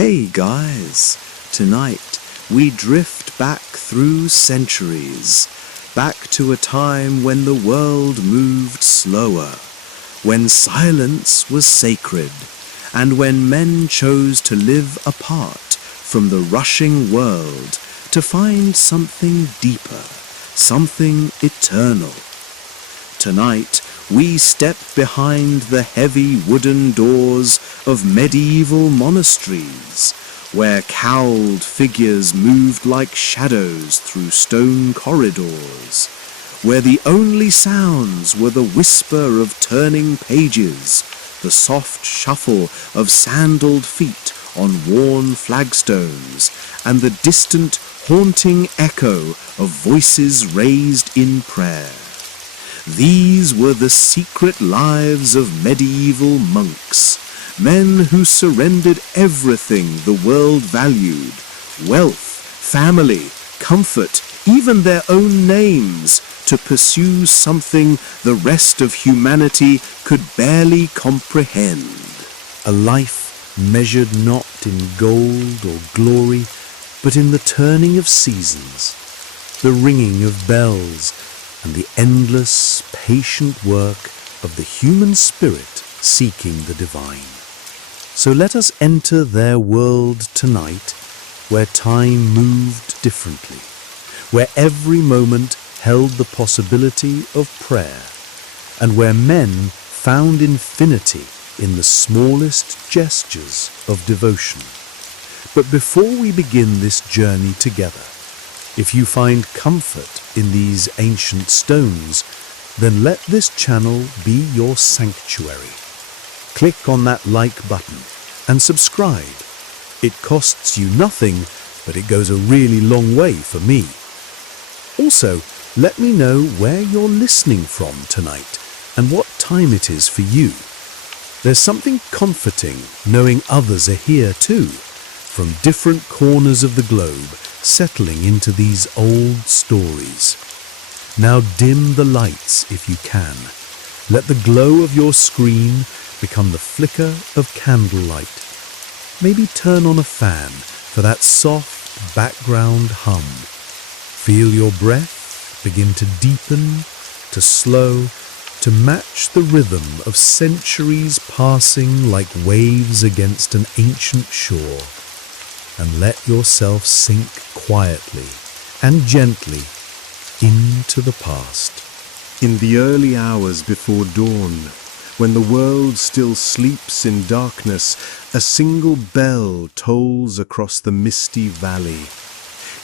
Hey guys, tonight we drift back through centuries, back to a time when the world moved slower, when silence was sacred, and when men chose to live apart from the rushing world to find something deeper, something eternal. Tonight, we step behind the heavy wooden doors of medieval monasteries, where cowled figures moved like shadows through stone corridors, where the only sounds were the whisper of turning pages, the soft shuffle of sandaled feet on worn flagstones, and the distant, haunting echo of voices raised in prayer. These were the secret lives of medieval monks, men who surrendered everything the world valued, wealth, family, comfort, even their own names, to pursue something the rest of humanity could barely comprehend. A life measured not in gold or glory, but in the turning of seasons, the ringing of bells, and the endless, patient work of the human spirit seeking the divine. So let us enter their world tonight, where time moved differently, where every moment held the possibility of prayer, and where men found infinity in the smallest gestures of devotion. But before we begin this journey together, if you find comfort in these ancient stones, then let this channel be your sanctuary. Click on that like button and subscribe. It costs you nothing, but it goes a really long way for me. Also, let me know where you're listening from tonight and what time it is for you. There's something comforting knowing others are here too, from different corners of the globe, settling into these old stories. Now dim the lights if you can. Let the glow of your screen become the flicker of candlelight. Maybe turn on a fan for that soft background hum. Feel your breath begin to deepen, to slow, to match the rhythm of centuries passing like waves against an ancient shore. And let yourself sink quietly and gently into the past. In the early hours before dawn, when the world still sleeps in darkness, a single bell tolls across the misty valley.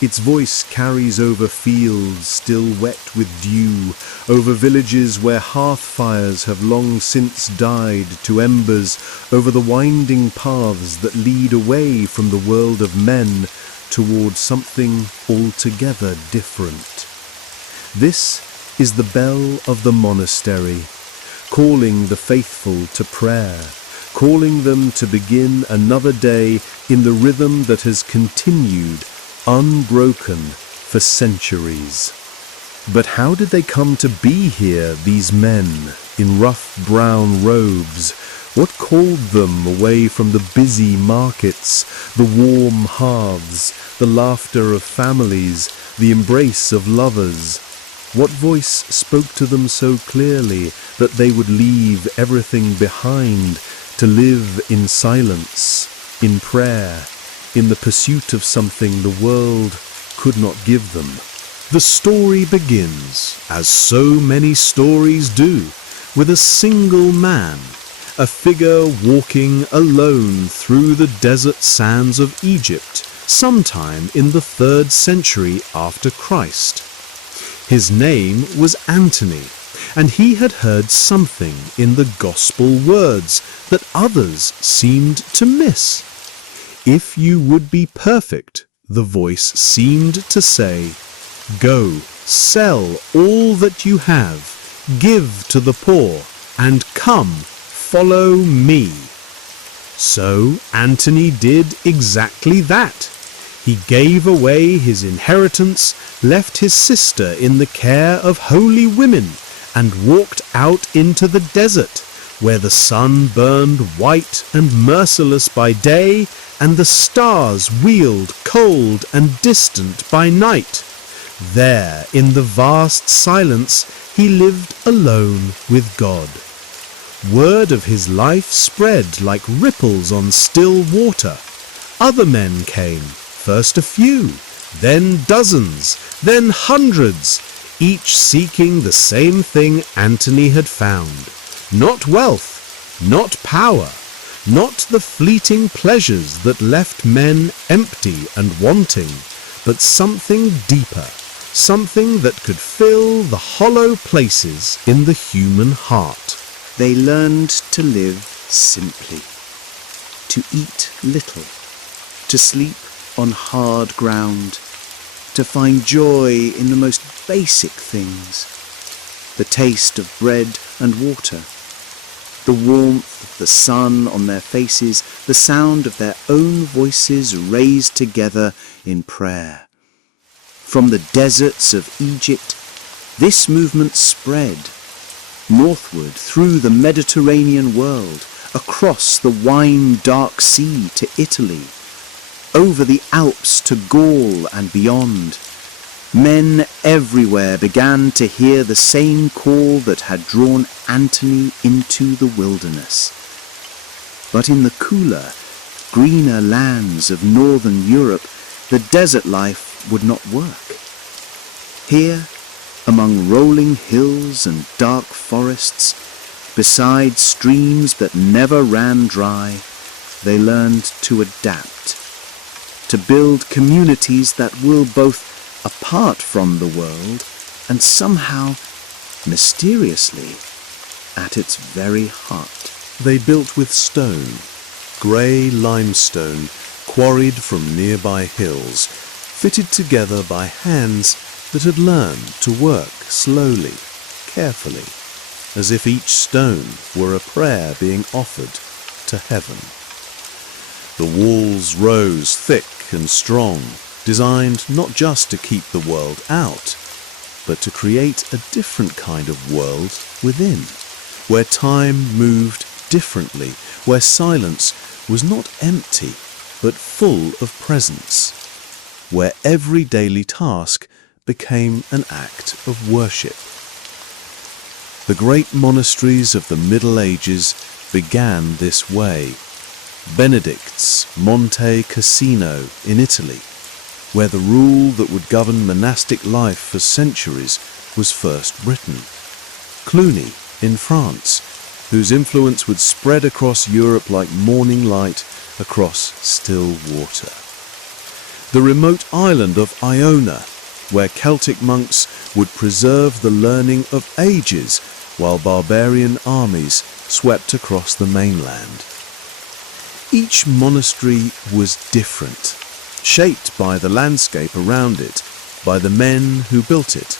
Its voice carries over fields still wet with dew, over villages where hearth fires have long since died to embers, over the winding paths that lead away from the world of men toward something altogether different. This is the bell of the monastery, calling the faithful to prayer, calling them to begin another day in the rhythm that has continued unbroken for centuries. But how did they come to be here, these men, in rough brown robes? What called them away from the busy markets, the warm hearths, the laughter of families, the embrace of lovers? What voice spoke to them so clearly that they would leave everything behind to live in silence, in prayer, in the pursuit of something the world could not give them? The story begins, as so many stories do, with a single man, a figure walking alone through the desert sands of Egypt, sometime in the 3rd century after Christ. His name was Anthony, and he had heard something in the gospel words that others seemed to miss. If you would be perfect, the voice seemed to say, go, sell all that you have, give to the poor, and come, follow me. So Anthony did exactly that. He gave away his inheritance, left his sister in the care of holy women, and walked out into the desert, where the sun burned white and merciless by day and the stars wheeled cold and distant by night. There, in the vast silence, he lived alone with God. Word of his life spread like ripples on still water. Other men came, first a few, then dozens, then hundreds, each seeking the same thing Anthony had found. Not wealth, not power, not the fleeting pleasures that left men empty and wanting, but something deeper, something that could fill the hollow places in the human heart. They learned to live simply, to eat little, to sleep on hard ground, to find joy in the most basic things, the taste of bread and water, the warmth of the sun on their faces, the sound of their own voices raised together in prayer. From the deserts of Egypt, this movement spread northward through the Mediterranean world, across the wine-dark sea to Italy, over the Alps to Gaul and beyond. Men everywhere began to hear the same call that had drawn Antony into the wilderness. But in the cooler, greener lands of northern Europe, the desert life would not work. Here, among rolling hills and dark forests, beside streams that never ran dry, they learned to adapt, to build communities that will both apart from the world and somehow, mysteriously, at its very heart. They built with stone, grey limestone quarried from nearby hills, fitted together by hands that had learned to work slowly, carefully, as if each stone were a prayer being offered to heaven. The walls rose thick and strong, designed not just to keep the world out, but to create a different kind of world within, where time moved differently, where silence was not empty, but full of presence, where every daily task became an act of worship. The great monasteries of the Middle Ages began this way. Benedict's Monte Cassino in Italy, where the rule that would govern monastic life for centuries was first written. Cluny in France, whose influence would spread across Europe like morning light across still water. The remote island of Iona, where Celtic monks would preserve the learning of ages while barbarian armies swept across the mainland. Each monastery was different, shaped by the landscape around it, by the men who built it,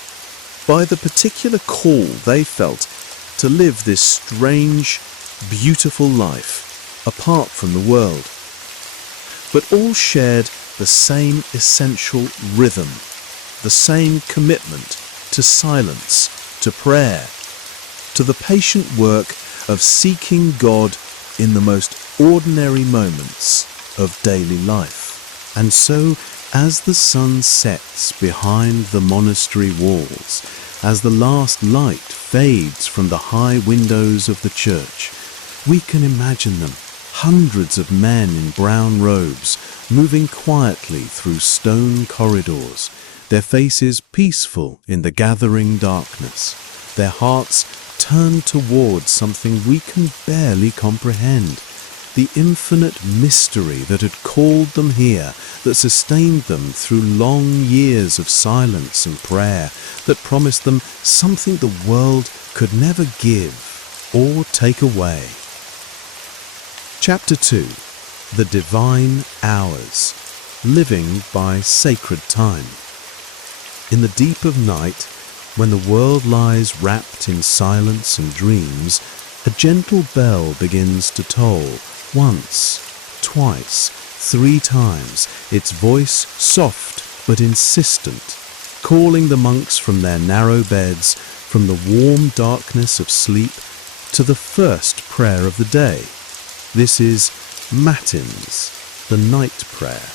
by the particular call they felt to live this strange, beautiful life apart from the world. But all shared the same essential rhythm, the same commitment to silence, to prayer, to the patient work of seeking God in the most ordinary moments of daily life. And so, as the sun sets behind the monastery walls, as the last light fades from the high windows of the church, we can imagine them, hundreds of men in brown robes, moving quietly through stone corridors, their faces peaceful in the gathering darkness, their hearts turned towards something we can barely comprehend, the infinite mystery that had called them here, that sustained them through long years of silence and prayer, that promised them something the world could never give or take away. Chapter 2. The Divine Hours, Living by Sacred Time. In the deep of night, when the world lies wrapped in silence and dreams, a gentle bell begins to toll, once, twice, 3 times, its voice soft but insistent, calling the monks from their narrow beds, from the warm darkness of sleep, to the first prayer of the day. This is Matins, the the night prayer,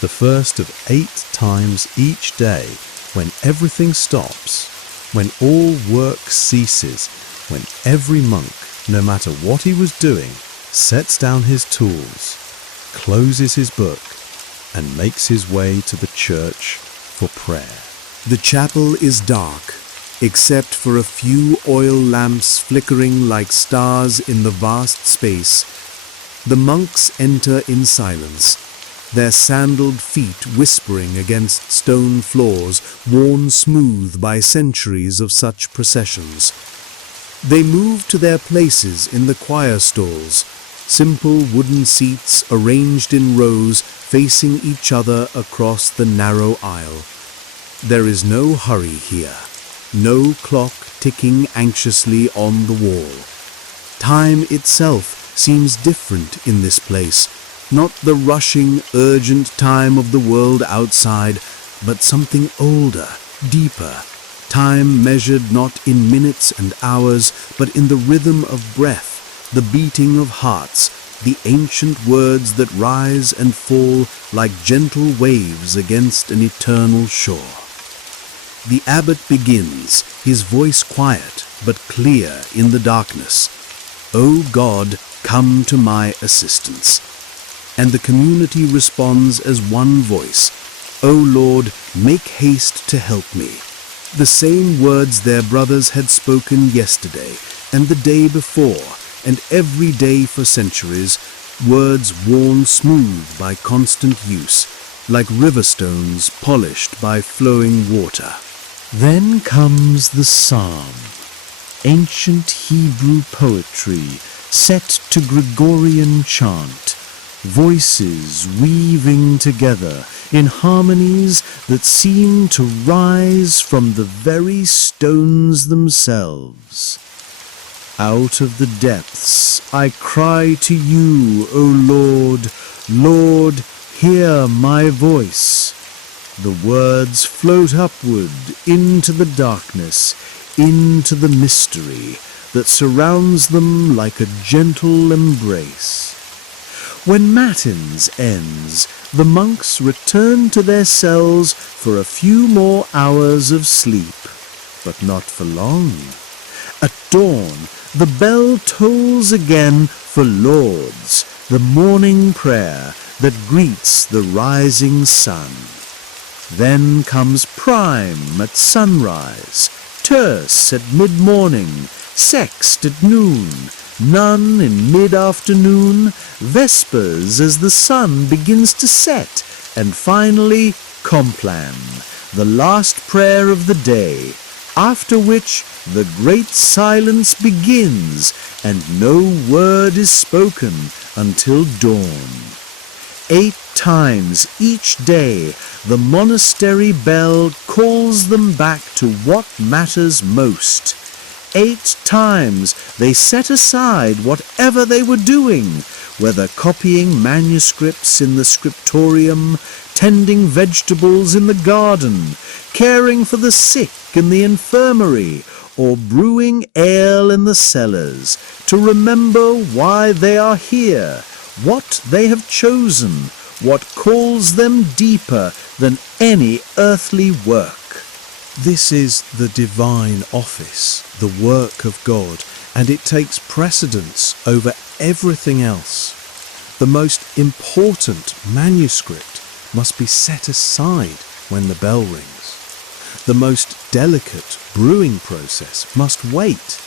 the first of 8 times each day, when everything stops, when all work ceases, when every monk, no matter what he was doing, sets down his tools, closes his book, and makes his way to the church for prayer. The chapel is dark, except for a few oil lamps flickering like stars in the vast space. The monks enter in silence, their sandaled feet whispering against stone floors worn smooth by centuries of such processions. They move to their places in the choir stalls, simple wooden seats arranged in rows facing each other across the narrow aisle. There is no hurry here, no clock ticking anxiously on the wall. Time itself seems different in this place, not the rushing, urgent time of the world outside, but something older, deeper, time measured not in minutes and hours, but in the rhythm of breath, the beating of hearts, the ancient words that rise and fall like gentle waves against an eternal shore. The abbot begins, his voice quiet but clear in the darkness. "O God, come to my assistance." And the community responds as one voice, "O Lord, make haste to help me." The same words their brothers had spoken yesterday and the day before and every day for centuries, words worn smooth by constant use, like river stones polished by flowing water. Then comes the psalm, ancient Hebrew poetry set to Gregorian chant, voices weaving together in harmonies that seem to rise from the very stones themselves. Out of the depths I cry to you, O Lord, Lord, hear my voice. The words float upward into the darkness, into the mystery that surrounds them like a gentle embrace. When Matins ends, the monks return to their cells for a few more hours of sleep, but not for long. At dawn, the bell tolls again for Lauds, the morning prayer that greets the rising sun. Then comes prime at sunrise, terce at mid-morning, sext at noon, none in mid-afternoon, vespers as the sun begins to set, and finally complan, the last prayer of the day, after which the great silence begins and no word is spoken until dawn. 8 times each day the monastery bell calls them back to what matters most. 8 times they set aside whatever they were doing, whether copying manuscripts in the scriptorium, tending vegetables in the garden, caring for the sick in the infirmary, or brewing ale in the cellars, to remember why they are here, what they have chosen, what calls them deeper than any earthly work. This is the divine office, the work of God, and it takes precedence over everything else. The most important manuscript must be set aside when the bell rings. The most delicate brewing process must wait.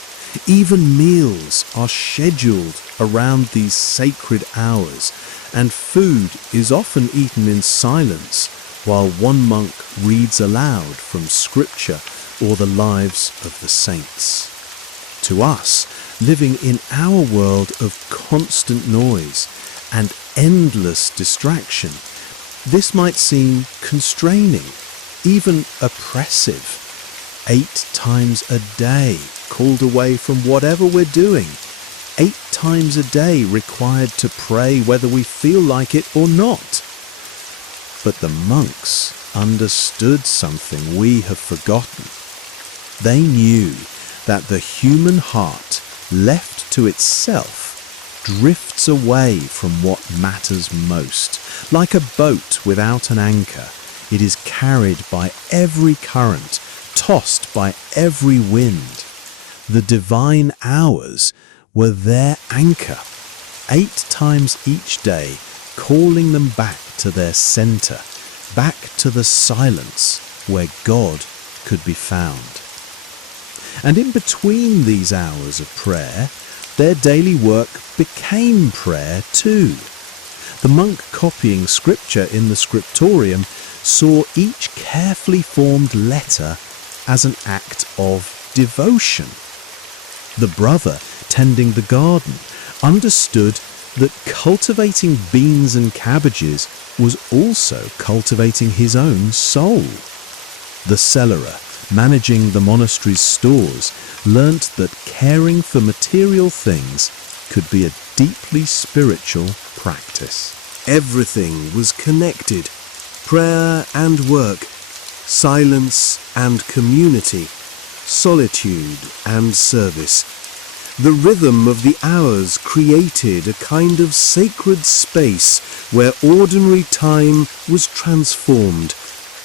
Even meals are scheduled around these sacred hours, and food is often eaten in silence while one monk reads aloud from scripture or the lives of the saints. To us, living in our world of constant noise and endless distraction, this might seem constraining, even oppressive. 8 times a day called away from whatever we're doing. 8 times a day required to pray whether we feel like it or not. But the monks understood something we have forgotten. They knew that the human heart, left to itself, drifts away from what matters most. Like a boat without an anchor, it is carried by every current, tossed by every wind. The divine hours were their anchor, 8 times each day, calling them back to their center, back to the silence where God could be found. And in between these hours of prayer, their daily work became prayer too. The monk copying scripture in the scriptorium saw each carefully formed letter as an act of devotion. The brother tending the garden understood that cultivating beans and cabbages was also cultivating his own soul. The cellarer, managing the monastery's stores, learnt that caring for material things could be a deeply spiritual practice. Everything was connected. Prayer and work, silence and community, solitude and service. The rhythm of the hours created a kind of sacred space where ordinary time was transformed,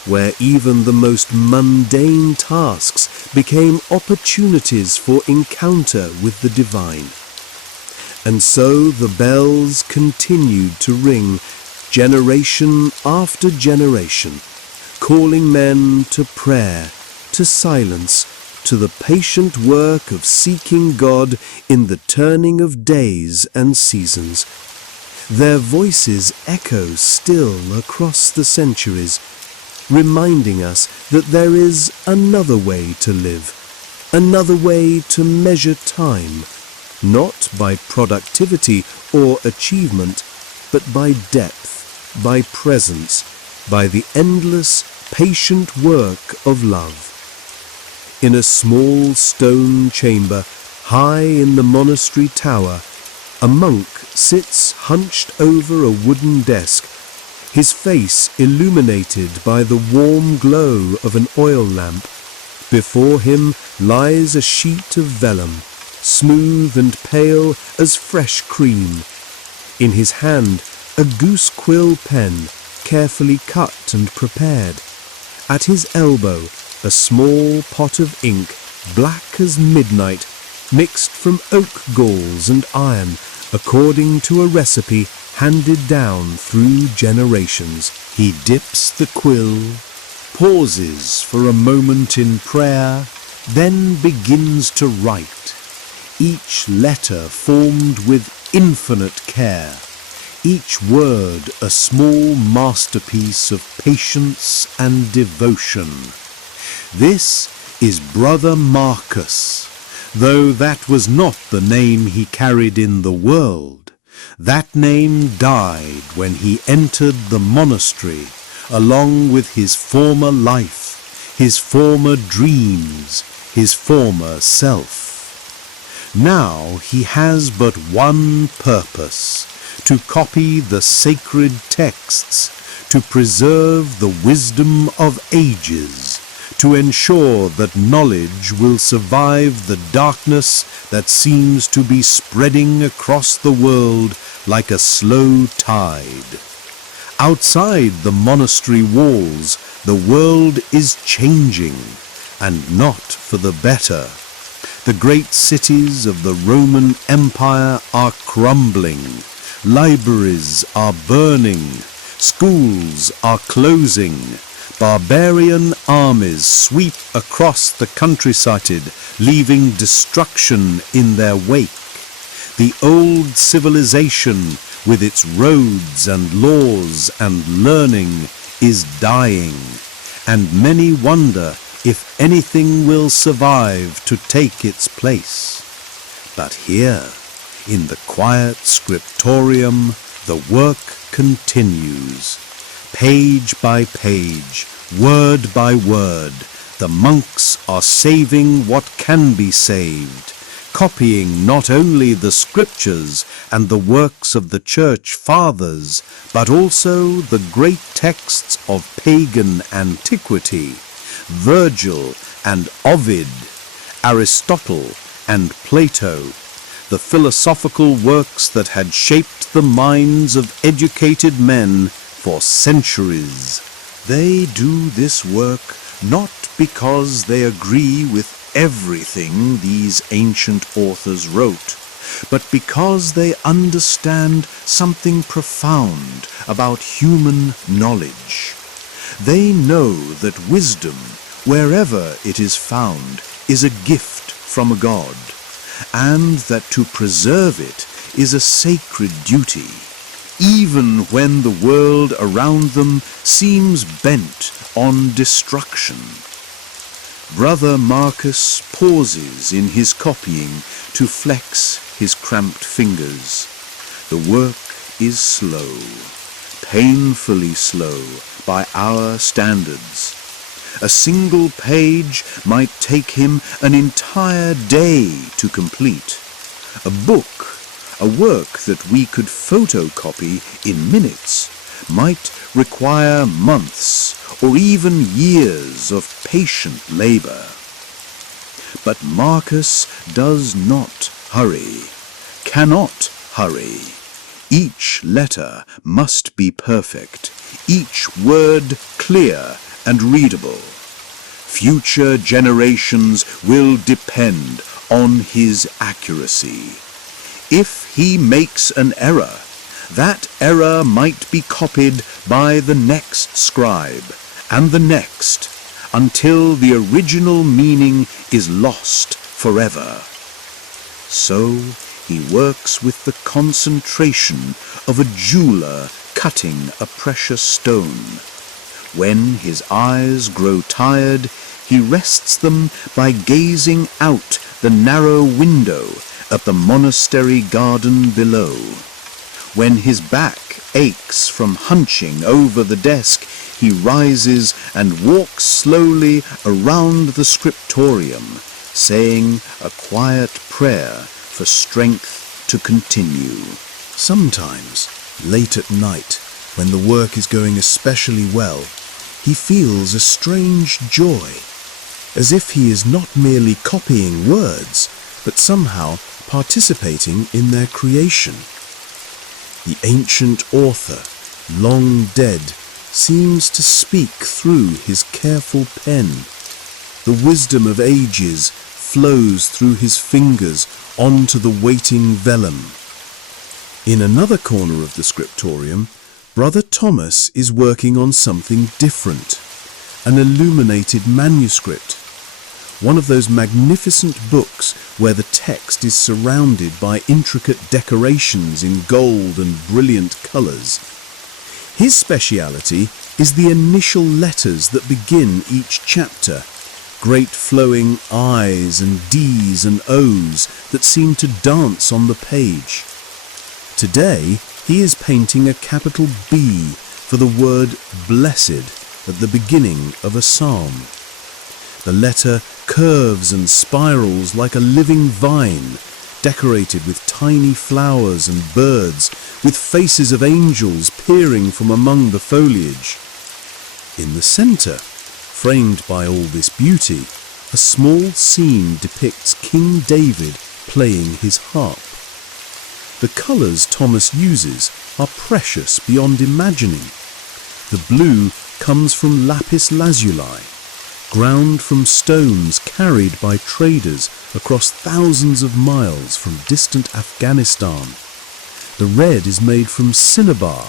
where even the most mundane tasks became opportunities for encounter with the divine. And so the bells continued to ring, generation after generation, calling men to prayer, to silence, to the patient work of seeking God in the turning of days and seasons. Their voices echo still across the centuries, reminding us that there is another way to live, another way to measure time, not by productivity or achievement, but by depth, by presence, by the endless, patient work of love. In a small stone chamber, high in the monastery tower, a monk sits hunched over a wooden desk, his face illuminated by the warm glow of an oil lamp. Before him lies a sheet of vellum, smooth and pale as fresh cream. In his hand, a goose quill pen, carefully cut and prepared. At his elbow, a small pot of ink, black as midnight, mixed from oak galls and iron, according to a recipe handed down through generations. He dips the quill, pauses for a moment in prayer, then begins to write, each letter formed with infinite care, each word a small masterpiece of patience and devotion. This is Brother Marcus, though that was not the name he carried in the world. That name died when he entered the monastery, along with his former life, his former dreams, his former self. Now he has but one purpose, to copy the sacred texts, to preserve the wisdom of ages, to ensure that knowledge will survive the darkness that seems to be spreading across the world like a slow tide. Outside the monastery walls, the world is changing, and not for the better. The great cities of the Roman Empire are crumbling, libraries are burning, schools are closing, barbarian armies sweep across the countryside, leaving destruction in their wake. The old civilization, with its roads and laws and learning, is dying, and many wonder if anything will survive to take its place. But here, in the quiet scriptorium, the work continues. Page by page, word by word, the monks are saving what can be saved, copying not only the scriptures and the works of the church fathers, but also the great texts of pagan antiquity, Virgil and Ovid, Aristotle and Plato, the philosophical works that had shaped the minds of educated men for centuries. They do this work not because they agree with everything these ancient authors wrote, but because they understand something profound about human knowledge. They know that wisdom, wherever it is found, is a gift from God, and that to preserve it is a sacred duty, even when the world around them seems bent on destruction. Brother Marcus pauses in his copying to flex his cramped fingers. The work is slow, painfully slow by our standards. A single page might take him an entire day to complete. A book, a work that we could photocopy in minutes, might require months or even years of patient labor. But Marcus does not hurry, cannot hurry. Each letter must be perfect, each word clear and readable. Future generations will depend on his accuracy. If he makes an error, that error might be copied by the next scribe and the next, until the original meaning is lost forever. So he works with the concentration of a jeweler cutting a precious stone. When his eyes grow tired, he rests them by gazing out the narrow window at the monastery garden below. When his back aches from hunching over the desk, he rises and walks slowly around the scriptorium, saying a quiet prayer for strength to continue. Sometimes, late at night, when the work is going especially well, he feels a strange joy, as if he is not merely copying words, but somehow participating in their creation. The ancient author, long dead, seems to speak through his careful pen. The wisdom of ages flows through his fingers onto the waiting vellum. In another corner of the scriptorium, Brother Thomas is working on something different, an illuminated manuscript, one of those magnificent books where the text is surrounded by intricate decorations in gold and brilliant colours. His speciality is the initial letters that begin each chapter, great flowing I's and D's and O's that seem to dance on the page. Today, he is painting a capital B for the word blessed at the beginning of a psalm. The letter curves and spirals like a living vine, decorated with tiny flowers and birds, with faces of angels peering from among the foliage. In the centre, framed by all this beauty, a small scene depicts King David playing his harp. The colours Thomas uses are precious beyond imagining. The blue comes from lapis lazuli, ground from stones carried by traders across thousands of miles from distant Afghanistan. The red is made from cinnabar,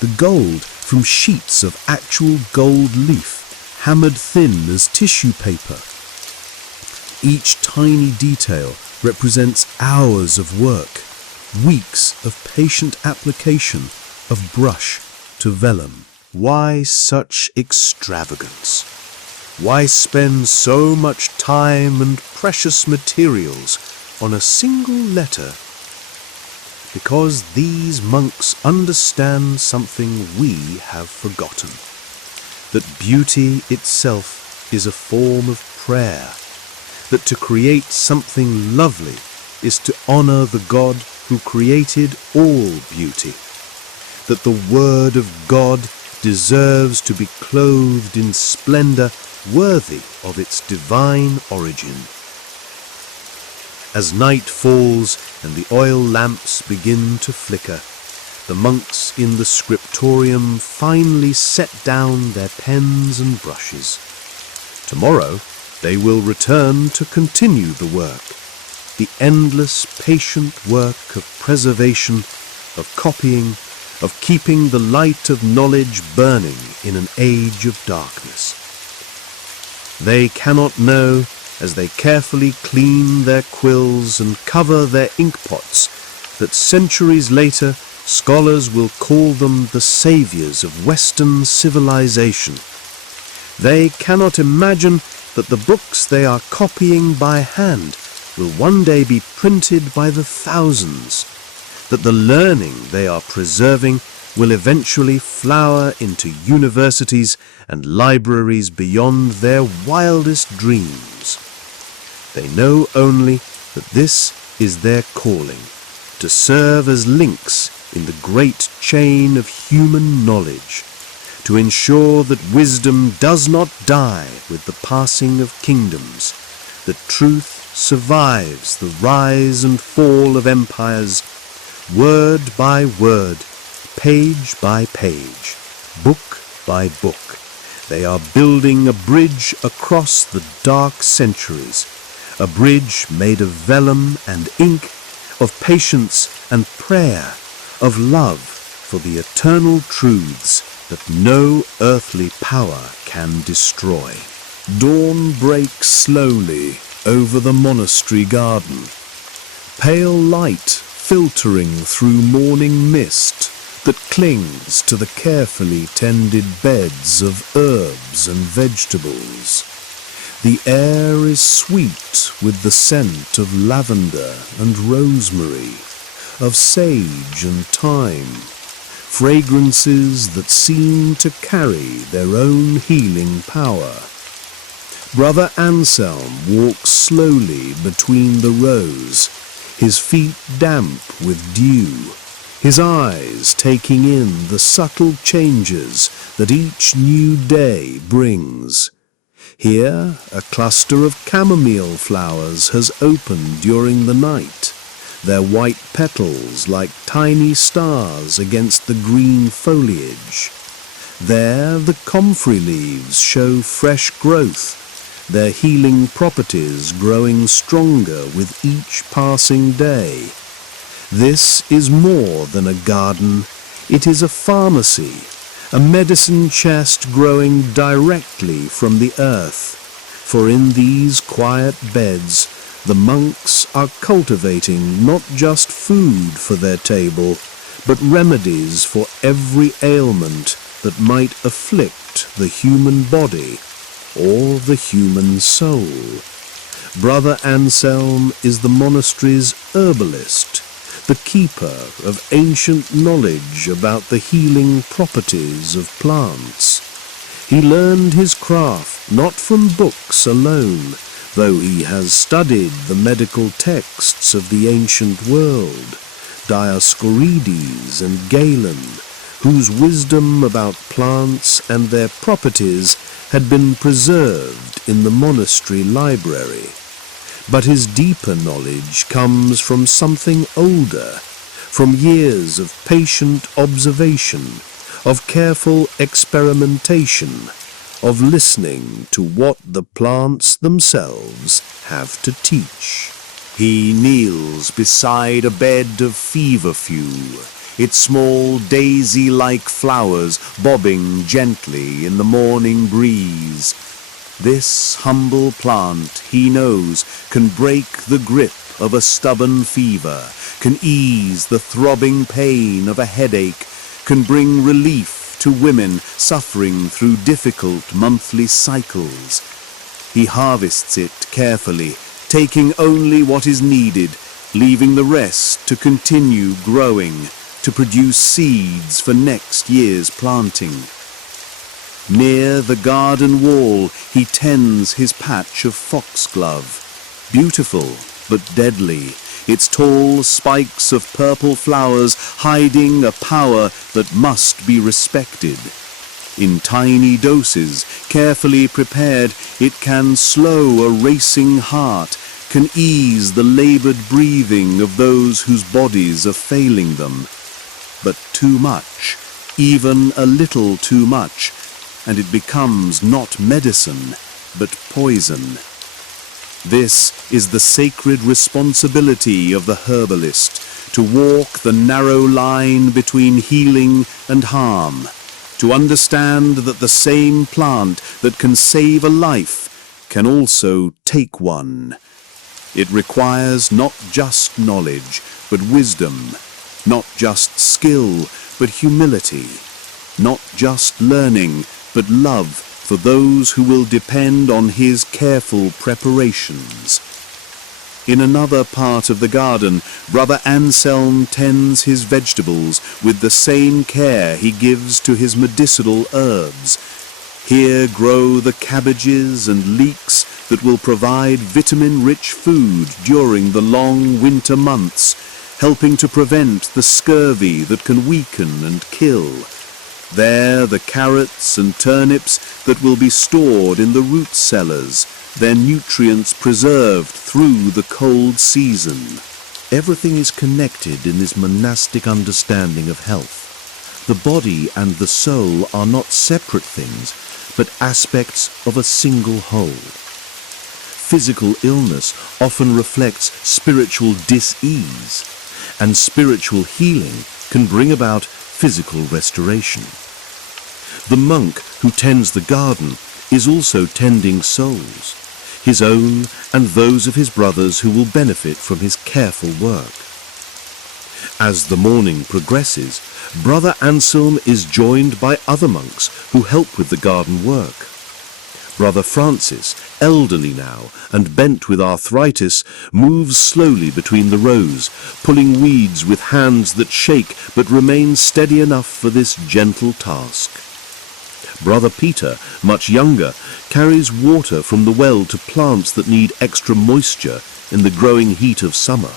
the gold from sheets of actual gold leaf, hammered thin as tissue paper. Each tiny detail represents hours of work, weeks of patient application of brush to vellum. Why such extravagance? Why spend so much time and precious materials on a single letter? Because these monks understand something we have forgotten, that beauty itself is a form of prayer, that to create something lovely is to honor the God who created all beauty, that the Word of God deserves to be clothed in splendor worthy of its divine origin. As night falls and the oil lamps begin to flicker, the monks in the scriptorium finally set down their pens and brushes. Tomorrow they will return to continue the work, the endless patient work of preservation, of copying, of keeping the light of knowledge burning in an age of darkness. They cannot know, as they carefully clean their quills and cover their inkpots, that centuries later scholars will call them the saviors of Western civilization. They cannot imagine that the books they are copying by hand will one day be printed by the thousands, that the learning they are preserving will eventually flower into universities and libraries beyond their wildest dreams. They know only that this is their calling, to serve as links in the great chain of human knowledge, to ensure that wisdom does not die with the passing of kingdoms, that truth survives the rise and fall of empires, word by word, page by page, book by book. They are building a bridge across the dark centuries, a bridge made of vellum and ink, of patience and prayer, of love for the eternal truths that no earthly power can destroy. Dawn breaks slowly over the monastery garden, pale light filtering through morning mist that clings to the carefully tended beds of herbs and vegetables. The air is sweet with the scent of lavender and rosemary, of sage and thyme, fragrances that seem to carry their own healing power. Brother Anselm walks slowly between the rows, his feet damp with dew, his eyes taking in the subtle changes that each new day brings. Here, a cluster of chamomile flowers has opened during the night, their white petals like tiny stars against the green foliage. There, the comfrey leaves show fresh growth, their healing properties growing stronger with each passing day. This is more than a garden, it is a pharmacy, a medicine chest growing directly from the earth. For in these quiet beds, the monks are cultivating not just food for their table, but remedies for every ailment that might afflict the human body or the human soul. Brother Anselm is the monastery's herbalist, the keeper of ancient knowledge about the healing properties of plants. He learned his craft not from books alone, though he has studied the medical texts of the ancient world, Dioscorides and Galen, whose wisdom about plants and their properties had been preserved in the monastery library. But his deeper knowledge comes from something older, from years of patient observation, of careful experimentation, of listening to what the plants themselves have to teach. He kneels beside a bed of feverfew, its small daisy-like flowers bobbing gently in the morning breeze. This humble plant, he knows, can break the grip of a stubborn fever, can ease the throbbing pain of a headache, can bring relief to women suffering through difficult monthly cycles. He harvests it carefully, taking only what is needed, leaving the rest to continue growing, to produce seeds for next year's planting. Near the garden wall he tends his patch of foxglove, beautiful but deadly, its tall spikes of purple flowers hiding a power that must be respected. In tiny doses, carefully prepared, it can slow a racing heart, can ease the labored breathing of those whose bodies are failing them. But too much, even a little too much, and it becomes not medicine, but poison. This is the sacred responsibility of the herbalist, to walk the narrow line between healing and harm, to understand that the same plant that can save a life can also take one. It requires not just knowledge, but wisdom, not just skill, but humility, not just learning, but love for those who will depend on his careful preparations. In another part of the garden, Brother Anselm tends his vegetables with the same care he gives to his medicinal herbs. Here grow the cabbages and leeks that will provide vitamin-rich food during the long winter months, helping to prevent the scurvy that can weaken and kill. There the carrots and turnips that will be stored in the root cellars, their nutrients preserved through the cold season. Everything is connected in this monastic understanding of health. The body and the soul are not separate things, but aspects of a single whole. Physical illness often reflects spiritual dis-ease, and spiritual healing can bring about physical restoration. The monk who tends the garden is also tending souls, his own and those of his brothers who will benefit from his careful work. As the morning progresses, Brother Anselm is joined by other monks who help with the garden work. Brother Francis, elderly now and bent with arthritis, moves slowly between the rows, pulling weeds with hands that shake but remain steady enough for this gentle task. Brother Peter, much younger, carries water from the well to plants that need extra moisture in the growing heat of summer.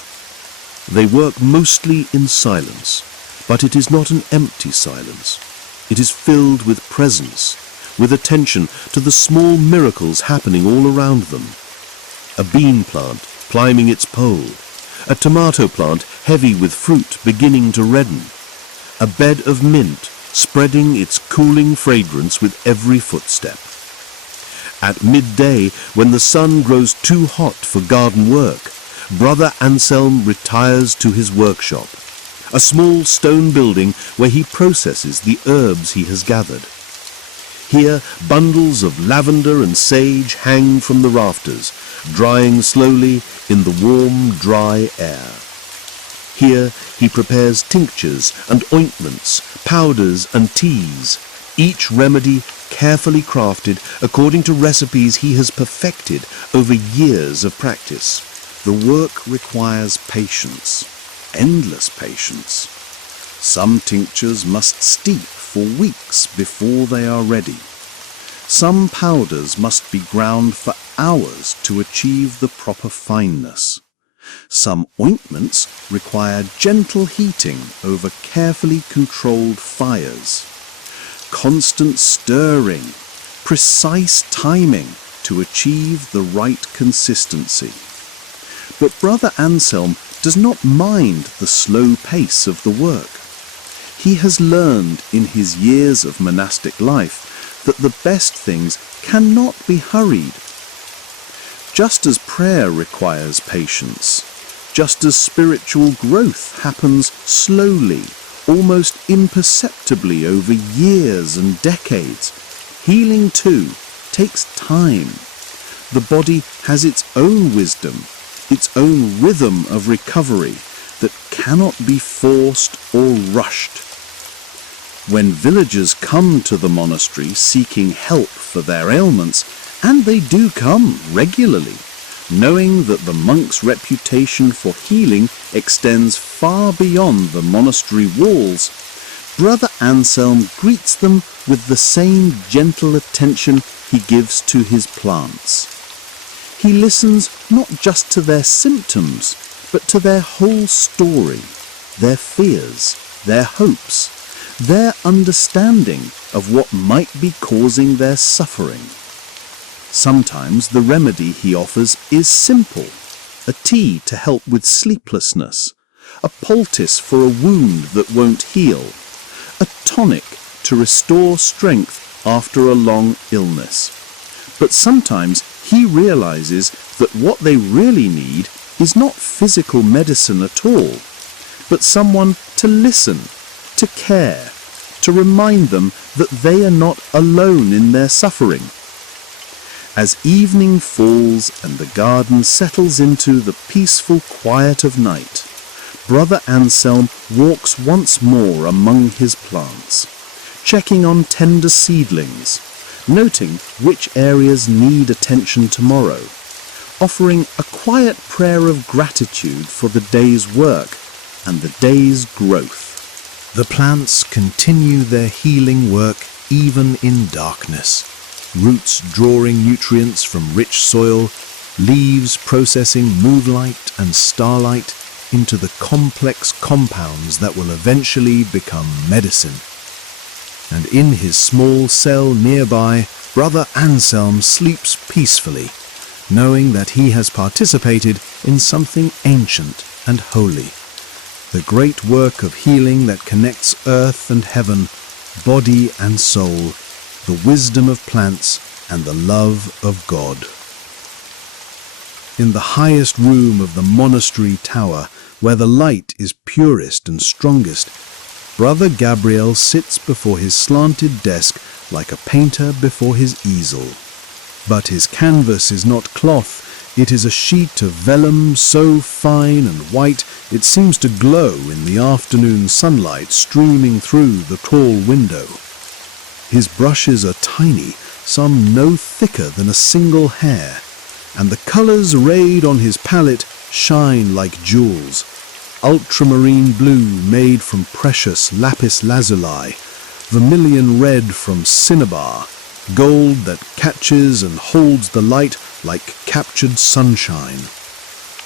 They work mostly in silence, but it is not an empty silence. It is filled with presence, with attention to the small miracles happening all around them. A bean plant climbing its pole, a tomato plant heavy with fruit beginning to redden, a bed of mint spreading its cooling fragrance with every footstep. At midday, when the sun grows too hot for garden work, Brother Anselm retires to his workshop, a small stone building where he processes the herbs he has gathered. Here, bundles of lavender and sage hang from the rafters, drying slowly in the warm, dry air. Here he prepares tinctures and ointments, powders and teas, each remedy carefully crafted according to recipes he has perfected over years of practice. The work requires patience, endless patience. Some tinctures must steep for weeks before they are ready. Some powders must be ground for hours to achieve the proper fineness. Some ointments require gentle heating over carefully controlled fires. Constant stirring, precise timing to achieve the right consistency. But Brother Anselm does not mind the slow pace of the work. He has learned in his years of monastic life that the best things cannot be hurried. Just as prayer requires patience, just as spiritual growth happens slowly, almost imperceptibly over years and decades, healing too takes time. The body has its own wisdom, its own rhythm of recovery that cannot be forced or rushed. When villagers come to the monastery seeking help for their ailments, and they do come regularly, knowing that the monk's reputation for healing extends far beyond the monastery walls, Brother Anselm greets them with the same gentle attention he gives to his plants. He listens not just to their symptoms, but to their whole story, their fears, their hopes, their understanding of what might be causing their suffering. Sometimes the remedy he offers is simple, a tea to help with sleeplessness, a poultice for a wound that won't heal, a tonic to restore strength after a long illness. But sometimes he realizes that what they really need is not physical medicine at all, but someone to listen, to care, to remind them that they are not alone in their suffering. As evening falls and the garden settles into the peaceful quiet of night, Brother Anselm walks once more among his plants, checking on tender seedlings, noting which areas need attention tomorrow, offering a quiet prayer of gratitude for the day's work and the day's growth. The plants continue their healing work even in darkness, roots drawing nutrients from rich soil, leaves processing moonlight and starlight into the complex compounds that will eventually become medicine. And in his small cell nearby, Brother Anselm sleeps peacefully, knowing that he has participated in something ancient and holy, the great work of healing that connects earth and heaven, body and soul, the wisdom of plants and the love of God. In the highest room of the monastery tower, where the light is purest and strongest, Brother Gabriel sits before his slanted desk like a painter before his easel. But his canvas is not cloth, it is a sheet of vellum so fine and white it seems to glow in the afternoon sunlight streaming through the tall window. His brushes are tiny, some no thicker than a single hair, and the colours arrayed on his palette shine like jewels. Ultramarine blue made from precious lapis lazuli, vermilion red from cinnabar, gold that catches and holds the light like captured sunshine.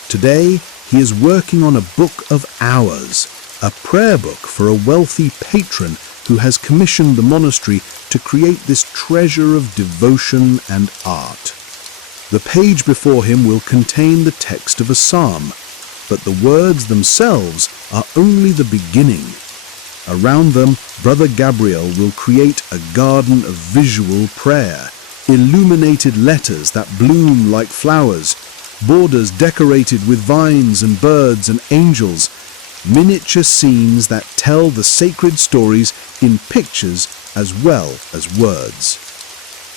Today he is working on a book of hours, a prayer book for a wealthy patron who has commissioned the monastery to create this treasure of devotion and art. The page before him will contain the text of a psalm, but the words themselves are only the beginning. Around them, Brother Gabriel will create a garden of visual prayer, illuminated letters that bloom like flowers, borders decorated with vines and birds and angels, miniature scenes that tell the sacred stories in pictures as well as words.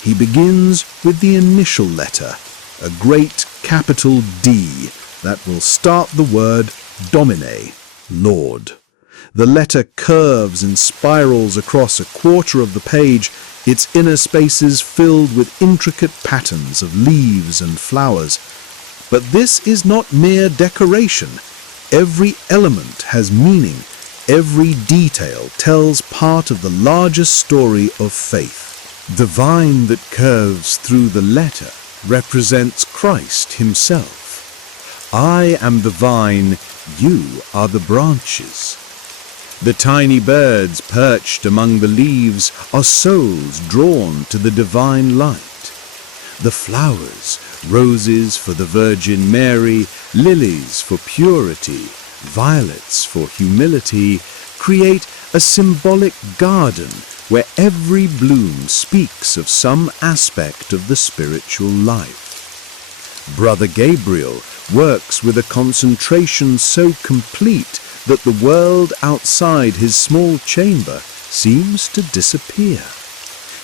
He begins with the initial letter, a great capital D, that will start the word Domine, Lord. The letter curves and spirals across a quarter of the page, its inner spaces filled with intricate patterns of leaves and flowers. But this is not mere decoration. Every element has meaning. Every detail tells part of the larger story of faith. The vine that curves through the letter represents Christ himself. I am the vine, you are the branches. The tiny birds perched among the leaves are souls drawn to the divine light. The flowers, roses for the Virgin Mary, lilies for purity, violets for humility, create a symbolic garden where every bloom speaks of some aspect of the spiritual life. Brother Gabriel works with a concentration so complete that the world outside his small chamber seems to disappear.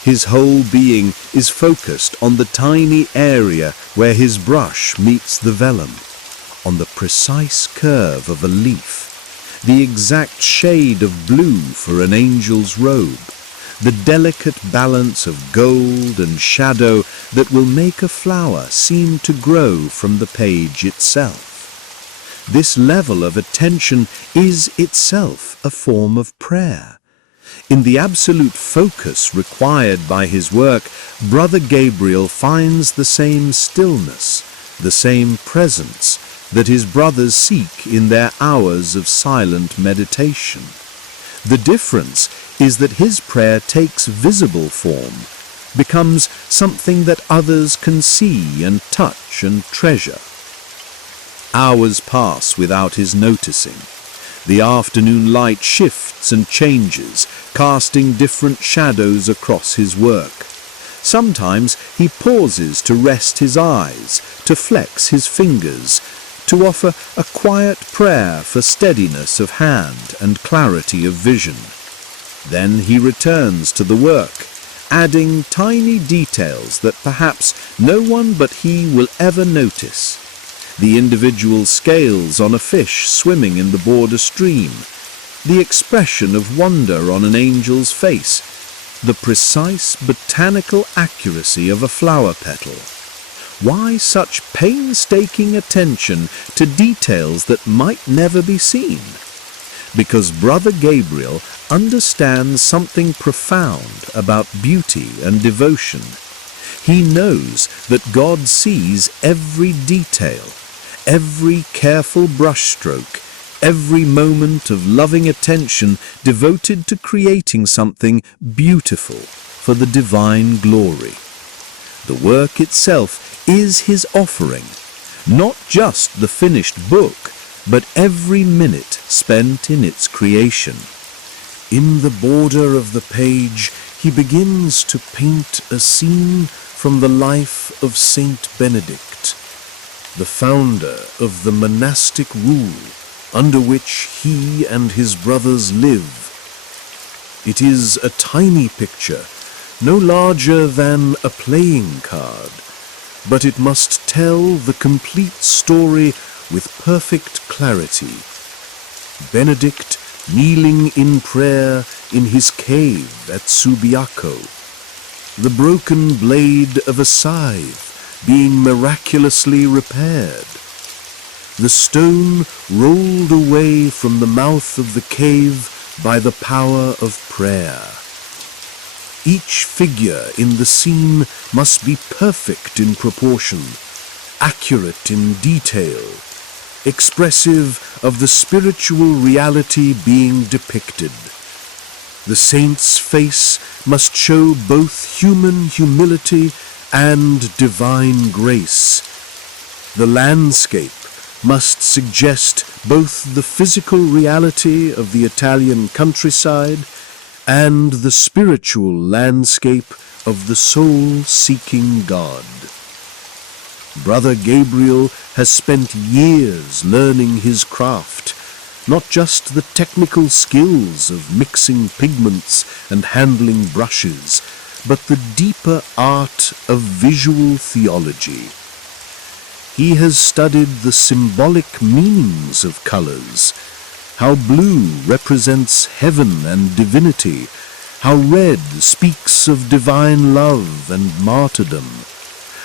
His whole being is focused on the tiny area where his brush meets the vellum, on the precise curve of a leaf, the exact shade of blue for an angel's robe, the delicate balance of gold and shadow that will make a flower seem to grow from the page itself. This level of attention is itself a form of prayer. In the absolute focus required by his work, Brother Gabriel finds the same stillness, the same presence that his brothers seek in their hours of silent meditation. The difference is that his prayer takes visible form, becomes something that others can see and touch and treasure. Hours pass without his noticing. The afternoon light shifts and changes, casting different shadows across his work. Sometimes he pauses to rest his eyes, to flex his fingers, to offer a quiet prayer for steadiness of hand and clarity of vision. Then he returns to the work, adding tiny details that perhaps no one but he will ever notice. The individual scales on a fish swimming in the border stream, the expression of wonder on an angel's face, the precise botanical accuracy of a flower petal. Why such painstaking attention to details that might never be seen? Because Brother Gabriel understands something profound about beauty and devotion. He knows that God sees every detail, every careful brushstroke, every moment of loving attention devoted to creating something beautiful for the divine glory. The work itself is his offering, not just the finished book, but every minute spent in its creation. In the border of the page, he begins to paint a scene from the life of Saint Benedict, the founder of the monastic rule under which he and his brothers live. It is a tiny picture, no larger than a playing card, but it must tell the complete story with perfect clarity. Benedict kneeling in prayer in his cave at Subiaco, the broken blade of a scythe being miraculously repaired, the stone rolled away from the mouth of the cave by the power of prayer. Each figure in the scene must be perfect in proportion, accurate in detail, expressive of the spiritual reality being depicted. The saint's face must show both human humility and divine grace. The landscape must suggest both the physical reality of the Italian countryside and the spiritual landscape of the soul-seeking God. Brother Gabriel has spent years learning his craft, not just the technical skills of mixing pigments and handling brushes, but the deeper art of visual theology. He has studied the symbolic meanings of colors, how blue represents heaven and divinity, how red speaks of divine love and martyrdom,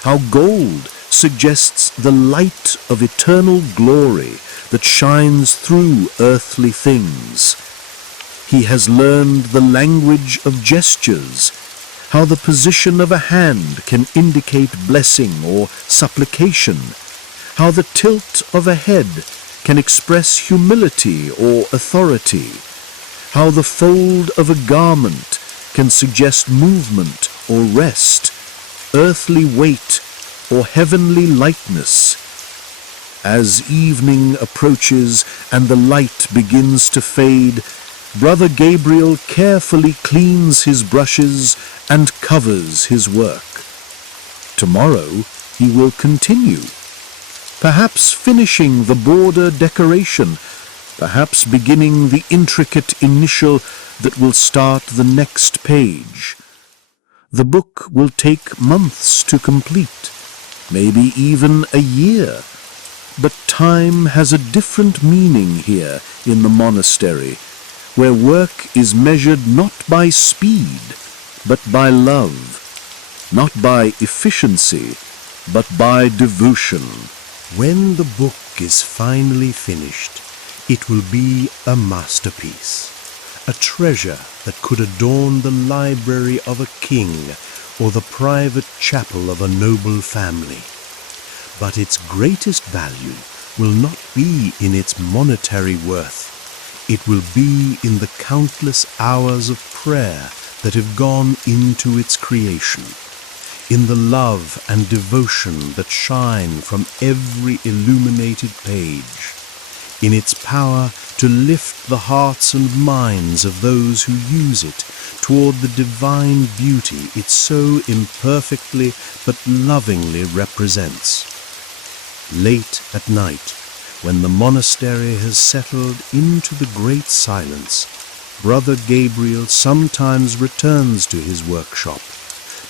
how gold suggests the light of eternal glory that shines through earthly things. He has learned the language of gestures, how the position of a hand can indicate blessing or supplication, how the tilt of a head can express humility or authority, how the fold of a garment can suggest movement or rest, earthly weight or heavenly lightness. As evening approaches and the light begins to fade, Brother Gabriel carefully cleans his brushes and covers his work. Tomorrow he will continue, perhaps finishing the border decoration, perhaps beginning the intricate initial that will start the next page. The book will take months to complete, maybe even a year, but time has a different meaning here in the monastery, where work is measured not by speed, but by love, not by efficiency, but by devotion. When the book is finally finished, it will be a masterpiece, a treasure that could adorn the library of a king or the private chapel of a noble family. But its greatest value will not be in its monetary worth. It will be in the countless hours of prayer that have gone into its creation, in the love and devotion that shine from every illuminated page, in its power to lift the hearts and minds of those who use it toward the divine beauty it so imperfectly but lovingly represents. Late at night, when the monastery has settled into the great silence, Brother Gabriel sometimes returns to his workshop,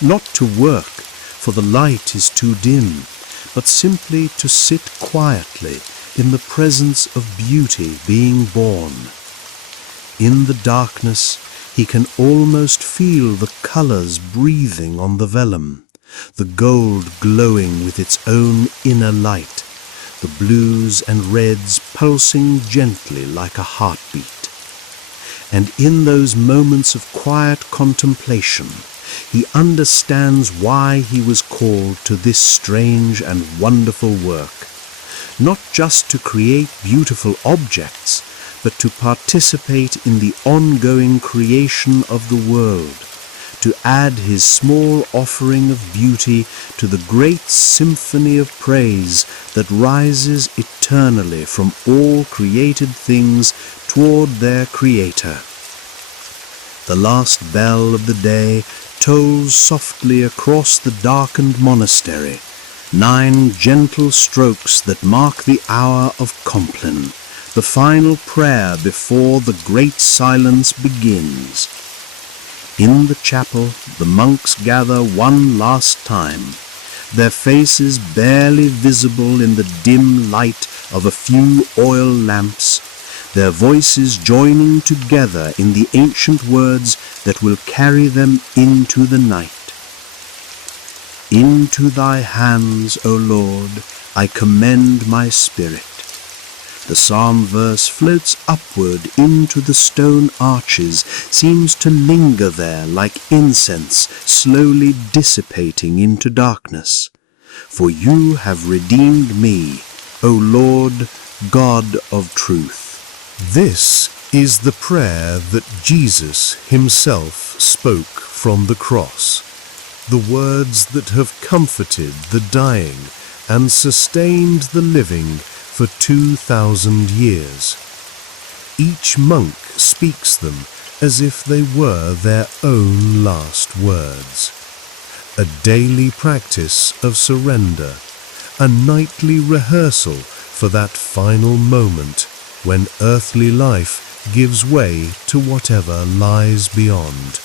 not to work, for the light is too dim, but simply to sit quietly in the presence of beauty being born. In the darkness, he can almost feel the colors breathing on the vellum, the gold glowing with its own inner light, the blues and reds pulsing gently like a heartbeat. And in those moments of quiet contemplation, he understands why he was called to this strange and wonderful work, not just to create beautiful objects, but to participate in the ongoing creation of the world, to add his small offering of beauty to the great symphony of praise that rises eternally from all created things toward their Creator. The last bell of the day tolls softly across the darkened monastery, 9 gentle strokes that mark the hour of Compline, the final prayer before the great silence begins. In the chapel, the monks gather one last time, their faces barely visible in the dim light of a few oil lamps, their voices joining together in the ancient words that will carry them into the night. Into thy hands, O Lord, I commend my spirit. The psalm verse floats upward into the stone arches, seems to linger there like incense slowly dissipating into darkness. For you have redeemed me, O Lord, God of truth. This is the prayer that Jesus himself spoke from the cross, the words that have comforted the dying and sustained the living for 2,000 years. Each monk speaks them as if they were their own last words. A daily practice of surrender, a nightly rehearsal for that final moment when earthly life gives way to whatever lies beyond.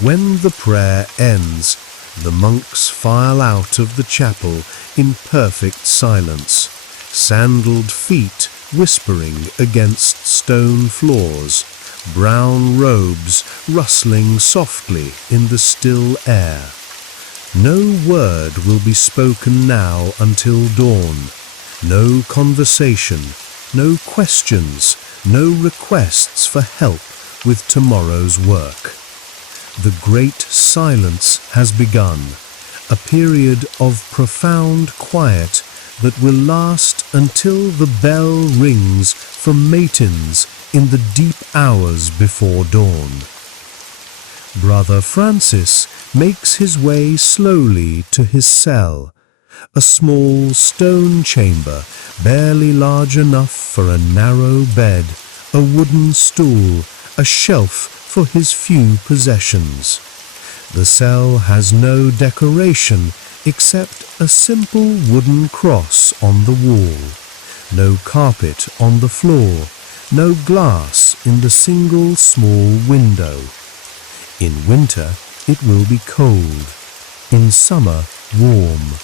When the prayer ends, the monks file out of the chapel in perfect silence, sandaled feet whispering against stone floors, brown robes rustling softly in the still air. No word will be spoken now until dawn, no conversation, no questions, no requests for help with tomorrow's work. The great silence has begun, a period of profound quiet that will last until the bell rings for matins in the deep hours before dawn. Brother Francis makes his way slowly to his cell, a small stone chamber barely large enough for a narrow bed, a wooden stool, a shelf for his few possessions. The cell has no decoration except a simple wooden cross on the wall, no carpet on the floor, no glass in the single small window. In winter it will be cold, in summer warm,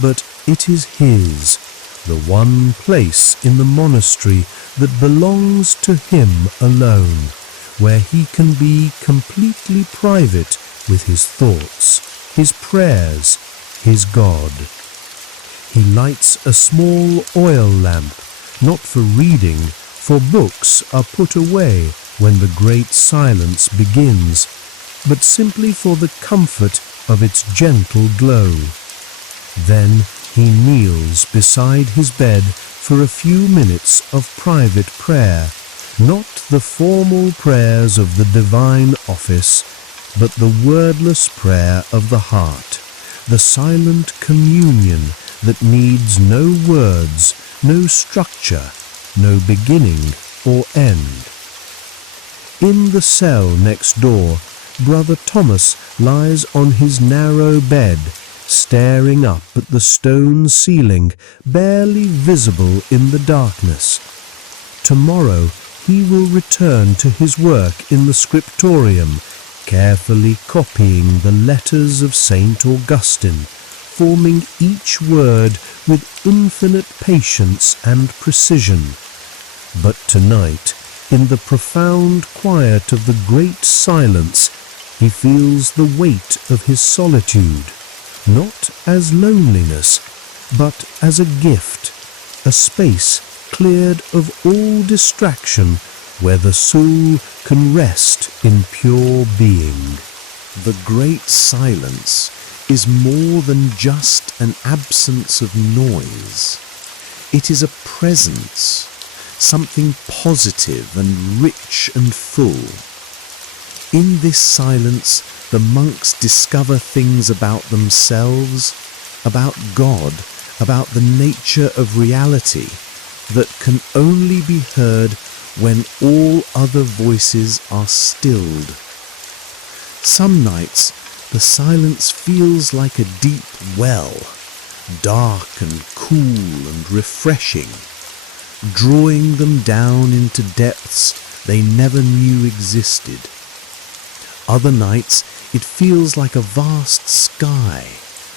but it is his, the one place in the monastery that belongs to him alone, where he can be completely private with his thoughts, his prayers, his God. He lights a small oil lamp, not for reading, for books are put away when the great silence begins, but simply for the comfort of its gentle glow. Then he kneels beside his bed for a few minutes of private prayer, not the formal prayers of the divine office, but the wordless prayer of the heart, the silent communion that needs no words, no structure, no beginning or end. In the cell next door, Brother Thomas lies on his narrow bed, staring up at the stone ceiling, barely visible in the darkness. Tomorrow he will return to his work in the scriptorium, carefully copying the letters of St. Augustine, forming each word with infinite patience and precision. But tonight, in the profound quiet of the great silence, he feels the weight of his solitude, not as loneliness, but as a gift, a space cleared of all distraction where the soul can rest in pure being. The great silence is more than just an absence of noise. It is a presence, something positive and rich and full. In this silence, the monks discover things about themselves, about God, about the nature of reality that can only be heard when all other voices are stilled. Some nights, the silence feels like a deep well, dark and cool and refreshing, drawing them down into depths they never knew existed. Other nights, it feels like a vast sky,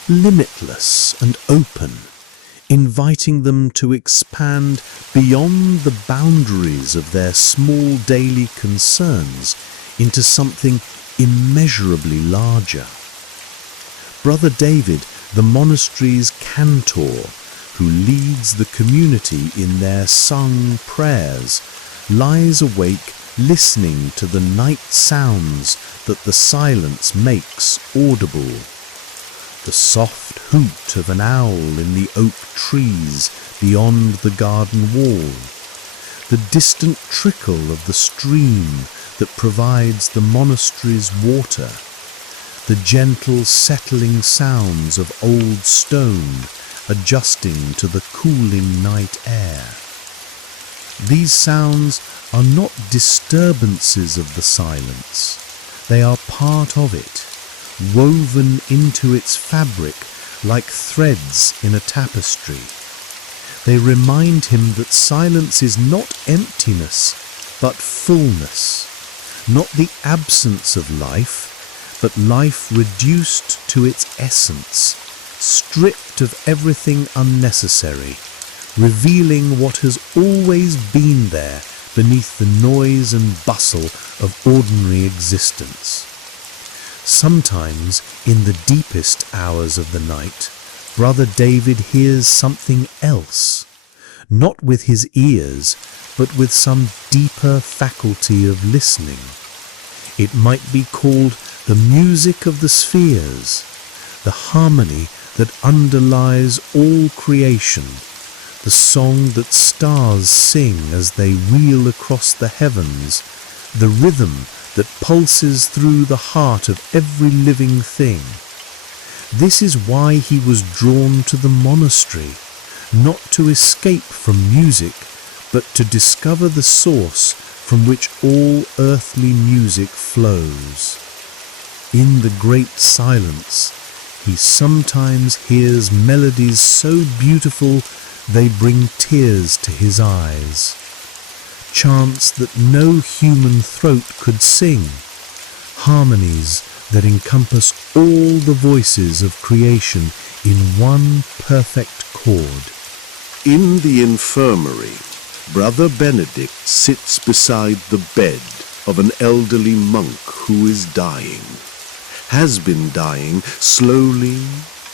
limitless and open, inviting them to expand beyond the boundaries of their small daily concerns into something immeasurably larger. Brother David, the monastery's cantor, who leads the community in their sung prayers, lies awake listening to the night sounds that the silence makes audible. The soft hoot of an owl in the oak trees beyond the garden wall, the distant trickle of the stream that provides the monastery's water, the gentle settling sounds of old stone adjusting to the cooling night air. These sounds are not disturbances of the silence. They are part of it, woven into its fabric like threads in a tapestry. They remind him that silence is not emptiness, but fullness, not the absence of life, but life reduced to its essence, stripped of everything unnecessary, revealing what has always been there beneath the noise and bustle of ordinary existence. Sometimes, in the deepest hours of the night, Brother David hears something else, not with his ears, but with some deeper faculty of listening. It might be called the music of the spheres, the harmony that underlies all creation, the song that stars sing as they wheel across the heavens, the rhythm that pulses through the heart of every living thing. This is why he was drawn to the monastery, not to escape from music, but to discover the source from which all earthly music flows. In the great silence, he sometimes hears melodies so beautiful they bring tears to his eyes, chants that no human throat could sing, harmonies that encompass all the voices of creation in one perfect chord. In the infirmary, Brother Benedict sits beside the bed of an elderly monk who is dying, has been dying slowly,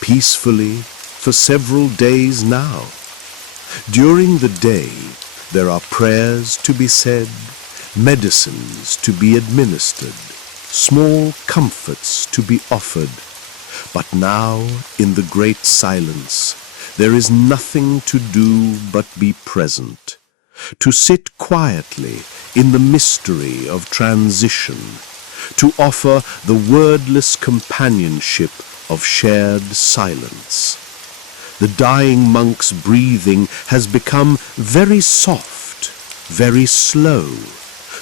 peacefully, for several days now. During the day, there are prayers to be said, medicines to be administered, small comforts to be offered. But now, in the great silence, there is nothing to do but be present, to sit quietly in the mystery of transition, to offer the wordless companionship of shared silence. The dying monk's breathing has become very soft, very slow,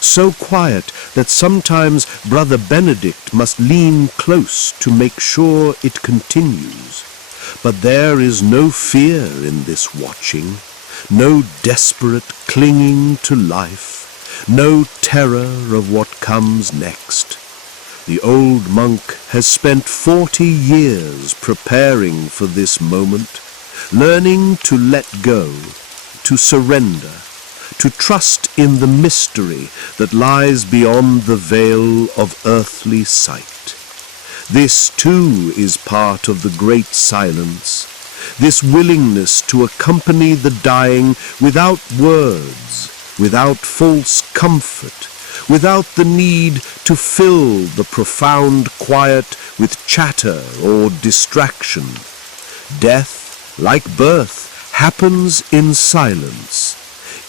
so quiet that sometimes Brother Benedict must lean close to make sure it continues. But there is no fear in this watching, no desperate clinging to life, no terror of what comes next. The old monk has spent 40 years preparing for this moment, learning to let go, to surrender, to trust in the mystery that lies beyond the veil of earthly sight. This too is part of the great silence, this willingness to accompany the dying without words, without false comfort, without the need to fill the profound quiet with chatter or distraction. Death, like birth, happens in silence,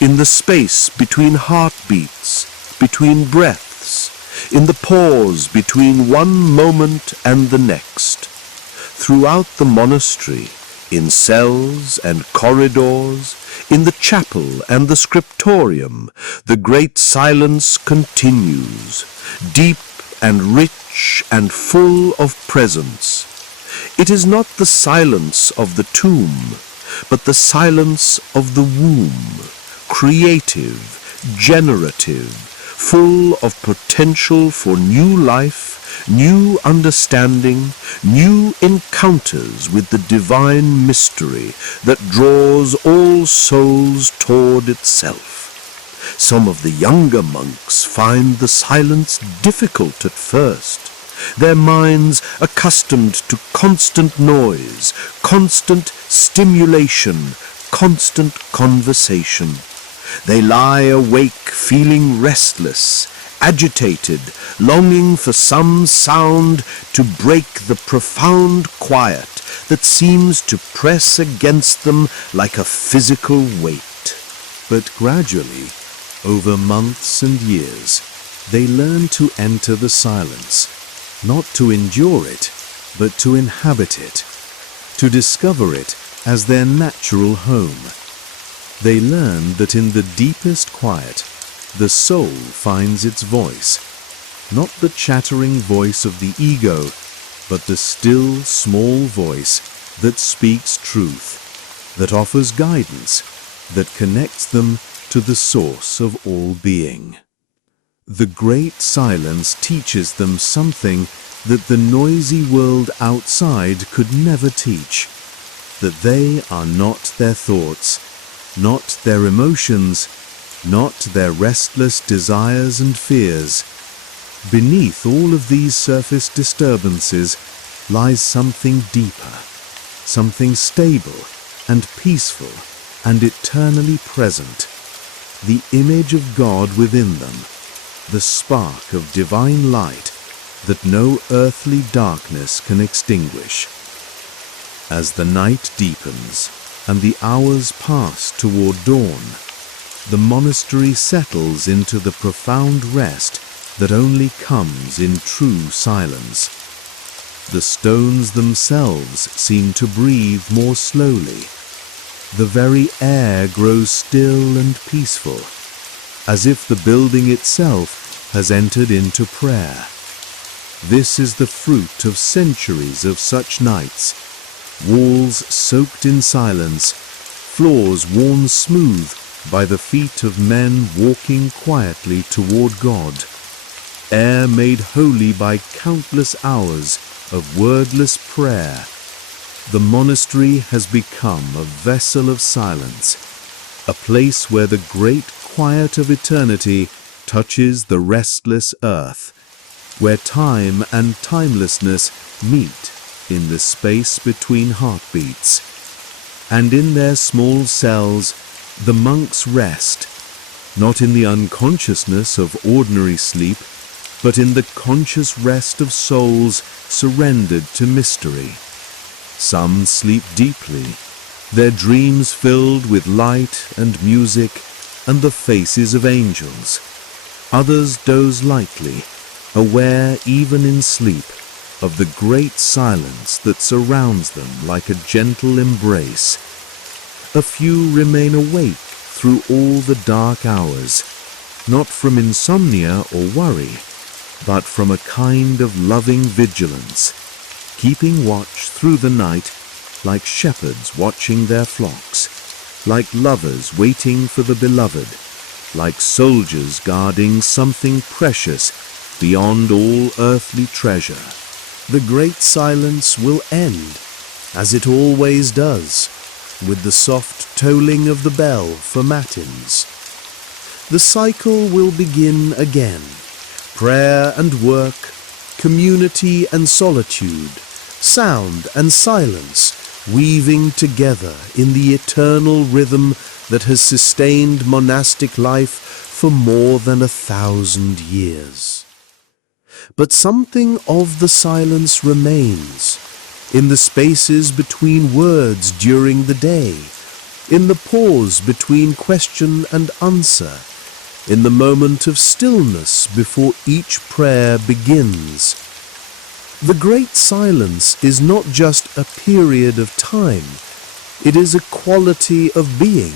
in the space between heartbeats, between breaths, in the pause between one moment and the next. Throughout the monastery, in cells and corridors, in the chapel and the scriptorium, the great silence continues, deep and rich and full of presence. It is not the silence of the tomb, but the silence of the womb, creative, generative, full of potential for new life, new understanding, new encounters with the divine mystery that draws all souls toward itself. Some of the younger monks find the silence difficult at first, their minds accustomed to constant noise, constant stimulation, constant conversation. They lie awake feeling restless, agitated, longing for some sound to break the profound quiet that seems to press against them like a physical weight. But gradually, over months and years, they learn to enter the silence, not to endure it, but to inhabit it, to discover it as their natural home. They learn that in the deepest quiet, the soul finds its voice, not the chattering voice of the ego, but the still, small voice that speaks truth, that offers guidance, that connects them to the source of all being. The great silence teaches them something that the noisy world outside could never teach, that they are not their thoughts, not their emotions, not their restless desires and fears. Beneath all of these surface disturbances lies something deeper, something stable and peaceful and eternally present, the image of God within them, the spark of divine light that no earthly darkness can extinguish. As the night deepens and the hours pass toward dawn, the monastery settles into the profound rest that only comes in true silence. The stones themselves seem to breathe more slowly. The very air grows still and peaceful, as if the building itself has entered into prayer. This is the fruit of centuries of such nights, walls soaked in silence, floors worn smooth by the feet of men walking quietly toward God, air made holy by countless hours of wordless prayer. The monastery has become a vessel of silence, a place where the great quiet of eternity touches the restless earth, where time and timelessness meet in the space between heartbeats. And in their small cells, the monks rest, not in the unconsciousness of ordinary sleep, but in the conscious rest of souls surrendered to mystery. Some sleep deeply, their dreams filled with light and music and the faces of angels. Others doze lightly, aware even in sleep of the great silence that surrounds them like a gentle embrace. A few remain awake through all the dark hours, not from insomnia or worry, but from a kind of loving vigilance, keeping watch through the night like shepherds watching their flocks, like lovers waiting for the beloved, like soldiers guarding something precious beyond all earthly treasure. The great silence will end, as it always does, with the soft tolling of the bell for matins. The cycle will begin again, prayer and work, community and solitude, sound and silence, weaving together in the eternal rhythm that has sustained monastic life for more than 1,000 years. But something of the silence remains, in the spaces between words during the day, in the pause between question and answer, in the moment of stillness before each prayer begins. The great silence is not just a period of time, it is a quality of being,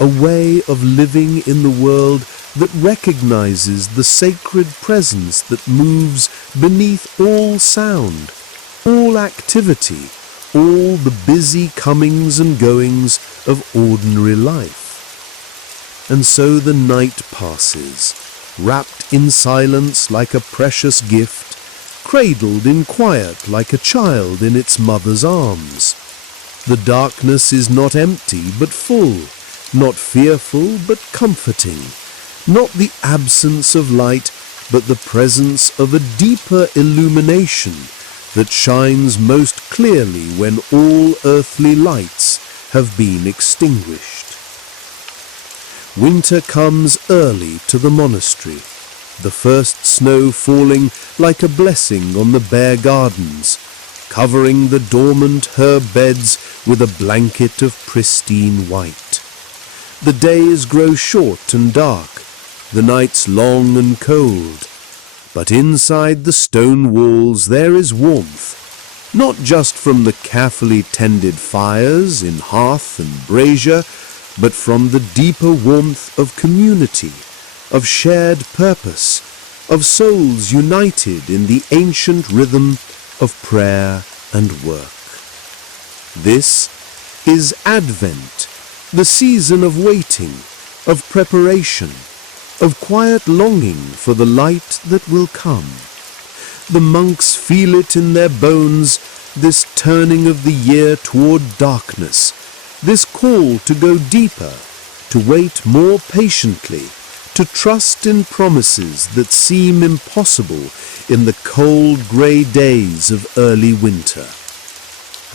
a way of living in the world that recognizes the sacred presence that moves beneath all sound, all activity, all the busy comings and goings of ordinary life. And so the night passes, wrapped in silence like a precious gift, cradled in quiet like a child in its mother's arms. The darkness is not empty but full, not fearful but comforting, not the absence of light but the presence of a deeper illumination that shines most clearly when all earthly lights have been extinguished. Winter comes early to the monastery, the first snow falling like a blessing on the bare gardens, covering the dormant herb beds with a blanket of pristine white. The days grow short and dark, the nights long and cold, but inside the stone walls there is warmth, not just from the carefully tended fires in hearth and brazier, but from the deeper warmth of community, of shared purpose, of souls united in the ancient rhythm of prayer and work. This is Advent, the season of waiting, of preparation, of quiet longing for the light that will come. The monks feel it in their bones, this turning of the year toward darkness, this call to go deeper, to wait more patiently, to trust in promises that seem impossible in the cold grey days of early winter.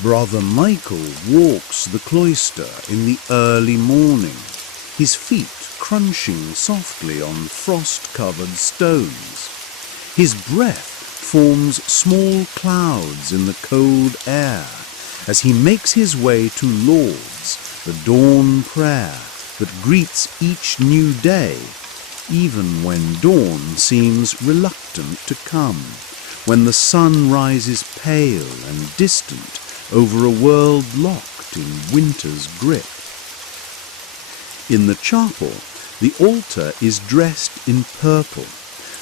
Brother Michael walks the cloister in the early morning, his feet crunching softly on frost-covered stones. His breath forms small clouds in the cold air as he makes his way to Lauds, the dawn prayer that greets each new day, even when dawn seems reluctant to come, when the sun rises pale and distant over a world locked in winter's grip. In the chapel, the altar is dressed in purple,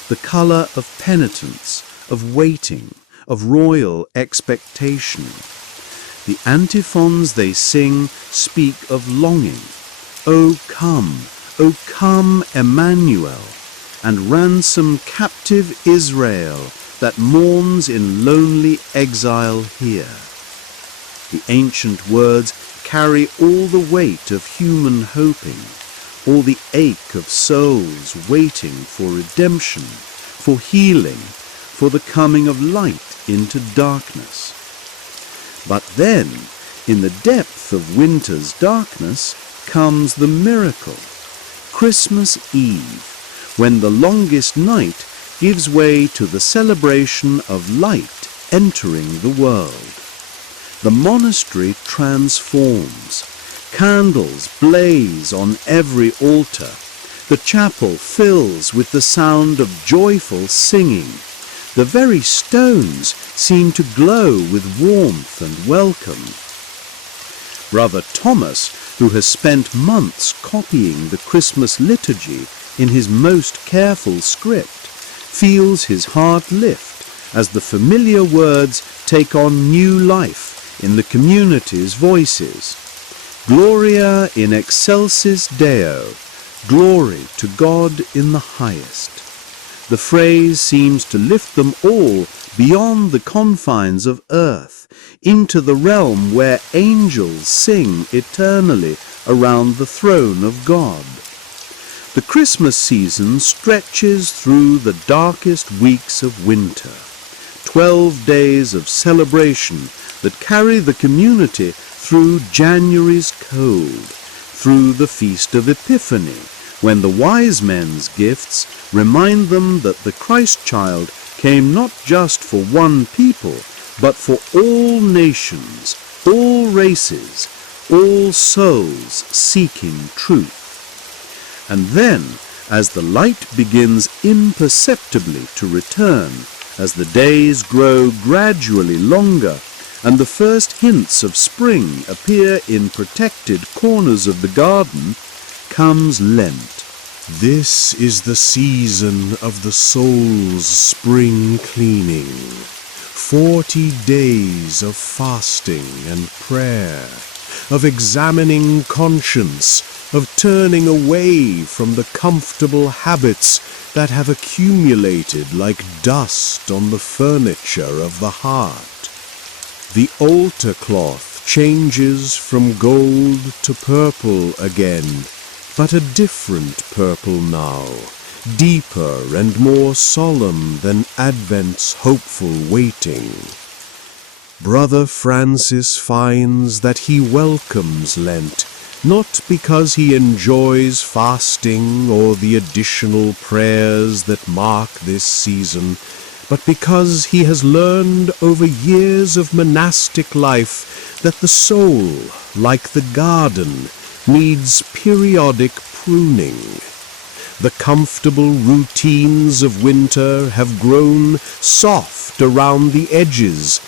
the colour of penitence, of waiting, of royal expectation. The antiphons they sing speak of longing. O come, Emmanuel, and ransom captive Israel that mourns in lonely exile here. The ancient words carry all the weight of human hoping, all the ache of souls waiting for redemption, for healing, for the coming of light into darkness. But then, in the depth of winter's darkness, comes the miracle, Christmas Eve, when the longest night gives way to the celebration of light entering the world. The monastery transforms. Candles blaze on every altar. The chapel fills with the sound of joyful singing. The very stones seem to glow with warmth and welcome. Brother Thomas, who has spent months copying the Christmas liturgy in his most careful script, feels his heart lift as the familiar words take on new life in the community's voices. Gloria in excelsis Deo, glory to God in the highest. The phrase seems to lift them all beyond the confines of earth, into the realm where angels sing eternally around the throne of God. The Christmas season stretches through the darkest weeks of winter, 12 days of celebration that carry the community through January's cold, through the Feast of Epiphany, when the wise men's gifts remind them that the Christ child came not just for one people, but for all nations, all races, all souls seeking truth. And then, as the light begins imperceptibly to return, as the days grow gradually longer, and the first hints of spring appear in protected corners of the garden, comes Lent. This is the season of the soul's spring cleaning. 40 days of fasting and prayer, of examining conscience, of turning away from the comfortable habits that have accumulated like dust on the furniture of the heart. The altar cloth changes from gold to purple again, but a different purple now, deeper and more solemn than Advent's hopeful waiting. Brother Francis finds that he welcomes Lent, not because he enjoys fasting or the additional prayers that mark this season, but because he has learned over years of monastic life that the soul, like the garden, needs periodic pruning. The comfortable routines of winter have grown soft around the edges.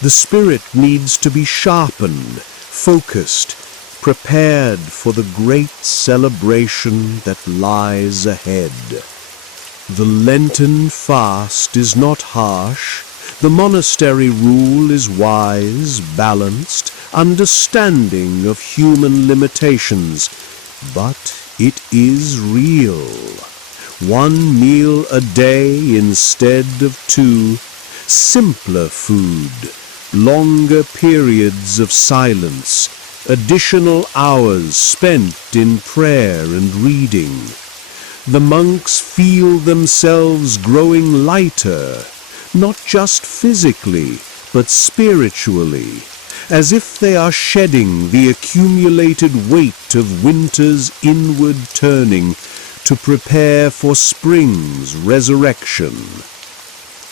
The spirit needs to be sharpened, focused, prepared for the great celebration that lies ahead. The Lenten fast is not harsh. The monastery rule is wise, balanced, understanding of human limitations, but it is real. 1 meal a day instead of 2, simpler food, longer periods of silence, additional hours spent in prayer and reading. The monks feel themselves growing lighter, not just physically, but spiritually, as if they are shedding the accumulated weight of winter's inward turning to prepare for spring's resurrection.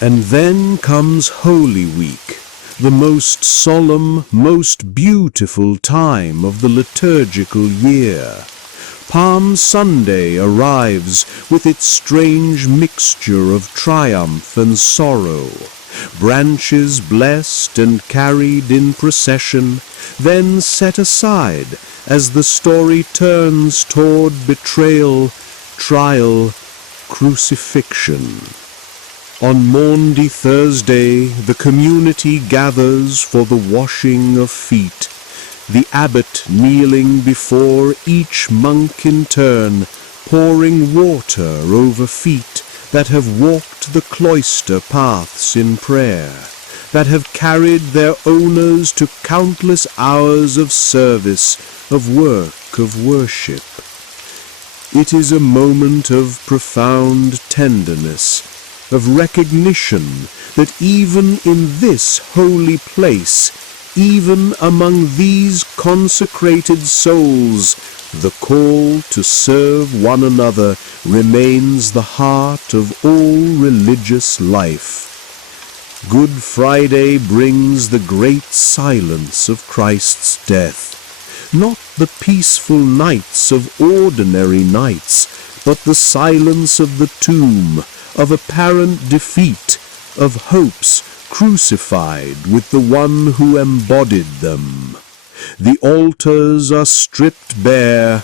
And then comes Holy Week, the most solemn, most beautiful time of the liturgical year. Palm Sunday arrives with its strange mixture of triumph and sorrow. Branches blessed and carried in procession, then set aside as the story turns toward betrayal, trial, crucifixion. On Maundy Thursday, the community gathers for the washing of feet, the abbot kneeling before each monk in turn, pouring water over feet that have walked the cloister paths in prayer, that have carried their owners to countless hours of service, of work, of worship. It is a moment of profound tenderness, of recognition that even in this holy place, even among these consecrated souls, the call to serve one another remains the heart of all religious life. Good Friday brings the great silence of Christ's death, not the peaceful nights of ordinary nights, but the silence of the tomb, of apparent defeat, of hopes crucified with the one who embodied them. The altars are stripped bare,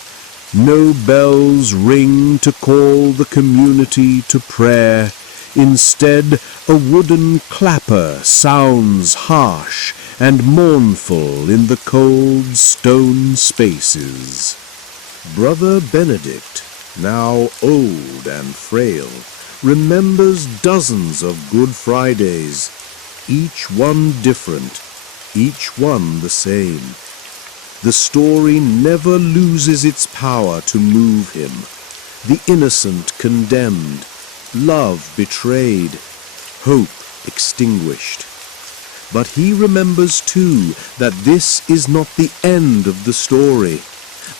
no bells ring to call the community to prayer. Instead, a wooden clapper sounds harsh and mournful in the cold stone spaces. Brother Benedict, now old and frail, remembers dozens of Good Fridays, each one different, each one the same. The story never loses its power to move him. The innocent condemned, love betrayed, hope extinguished. But he remembers too that this is not the end of the story,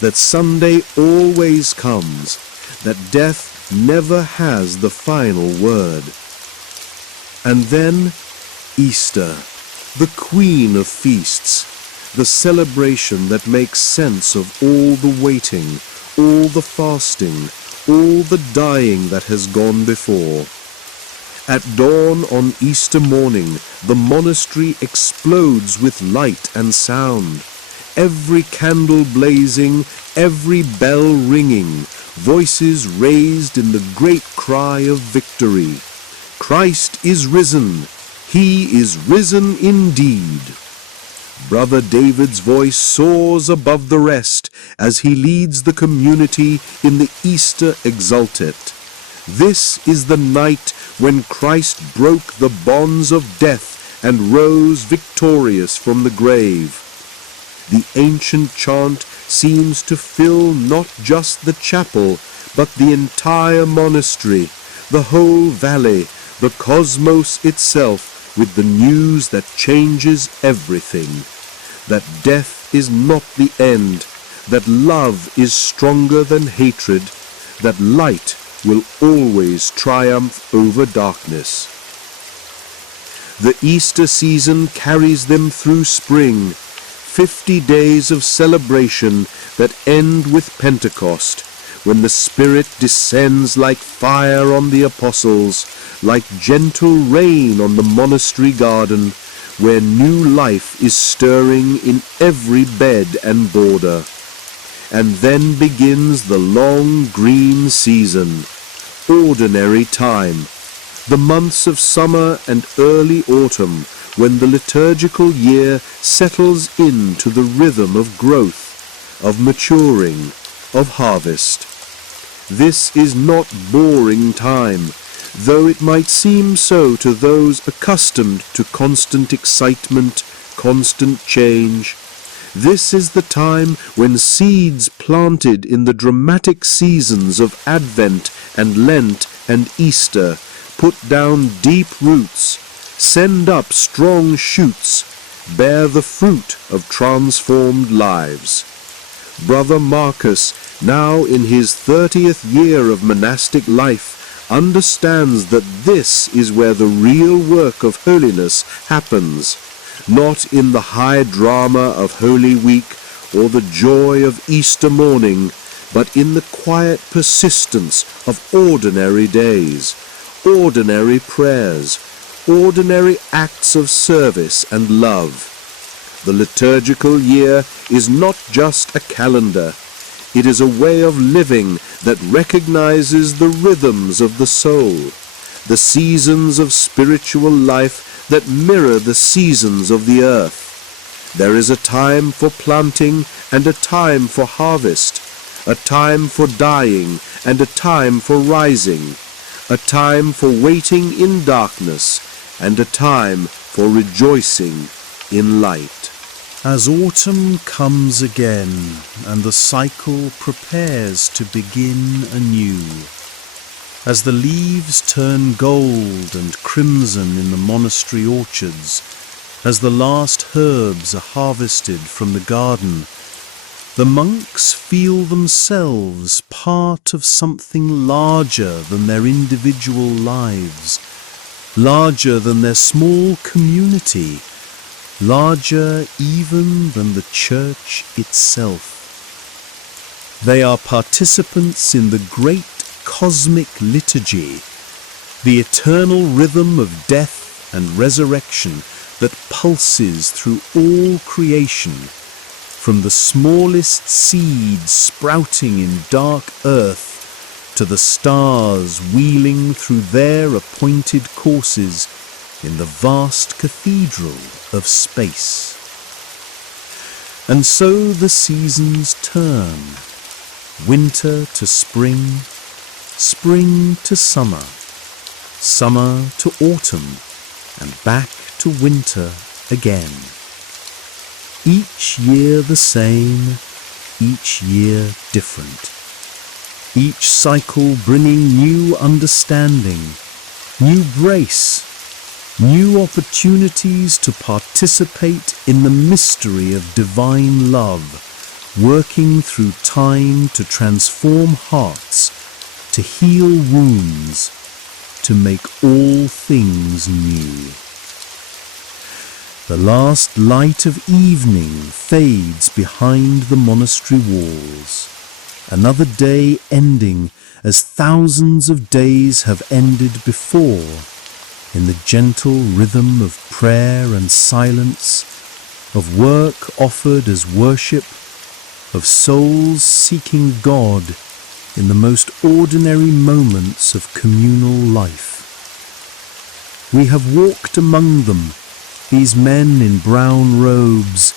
that Sunday always comes, that death never has the final word. And then Easter, the queen of feasts, the celebration that makes sense of all the waiting, all the fasting, all the dying that has gone before. At dawn on Easter morning, the monastery explodes with light and sound. Every candle blazing, every bell ringing, voices raised in the great cry of victory. Christ is risen! He is risen indeed! Brother David's voice soars above the rest as he leads the community in the Easter Exultet. This is the night when Christ broke the bonds of death and rose victorious from the grave. The ancient chant seems to fill not just the chapel, but the entire monastery, the whole valley, the cosmos itself, with the news that changes everything. That death is not the end, that love is stronger than hatred, that light will always triumph over darkness. The Easter season carries them through spring, 50 days of celebration that end with Pentecost, when the Spirit descends like fire on the apostles, like gentle rain on the monastery garden, where new life is stirring in every bed and border. And then begins the long green season, ordinary time, the months of summer and early autumn, when the liturgical year settles into the rhythm of growth, of maturing, of harvest. This is not boring time, though it might seem so to those accustomed to constant excitement, constant change. This is the time when seeds planted in the dramatic seasons of Advent and Lent and Easter put down deep roots, send up strong shoots, bear the fruit of transformed lives. Brother Marcus, now in his 30th year of monastic life, understands that this is where the real work of holiness happens, not in the high drama of Holy Week or the joy of Easter morning, but in the quiet persistence of ordinary days, ordinary prayers, ordinary acts of service and love. The liturgical year is not just a calendar. It is a way of living that recognizes the rhythms of the soul, the seasons of spiritual life that mirror the seasons of the earth. There is a time for planting and a time for harvest, a time for dying and a time for rising, a time for waiting in darkness and a time for rejoicing in light. As autumn comes again, and the cycle prepares to begin anew, as the leaves turn gold and crimson in the monastery orchards, as the last herbs are harvested from the garden, the monks feel themselves part of something larger than their individual lives, larger than their small community, larger even than the church itself. They are participants in the great cosmic liturgy, the eternal rhythm of death and resurrection that pulses through all creation, from the smallest seed sprouting in dark earth to the stars wheeling through their appointed courses in the vast cathedral of space. And so the seasons turn, winter to spring, spring to summer, summer to autumn, and back to winter again. Each year the same, each year different. Each cycle bringing new understanding, new grace, new opportunities to participate in the mystery of divine love, working through time to transform hearts, to heal wounds, to make all things new. The last light of evening fades behind the monastery walls. Another day ending as thousands of days have ended before, in the gentle rhythm of prayer and silence, of work offered as worship, of souls seeking God in the most ordinary moments of communal life. We have walked among them, these men in brown robes,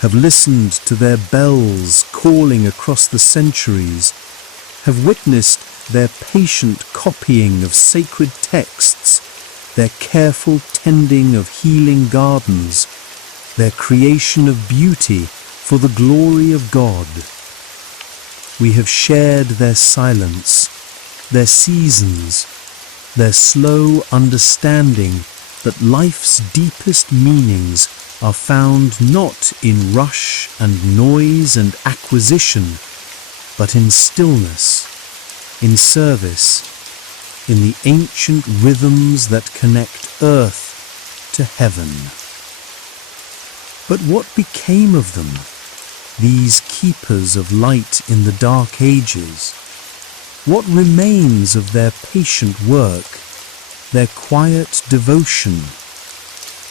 have listened to their bells calling across the centuries, have witnessed their patient copying of sacred texts, their careful tending of healing gardens, their creation of beauty for the glory of God. We have shared their silence, their seasons, their slow understanding that life's deepest meanings are found not in rush and noise and acquisition, but in stillness, in service, in the ancient rhythms that connect earth to heaven. But what became of them, these keepers of light in the dark ages? What remains of their patient work, their quiet devotion,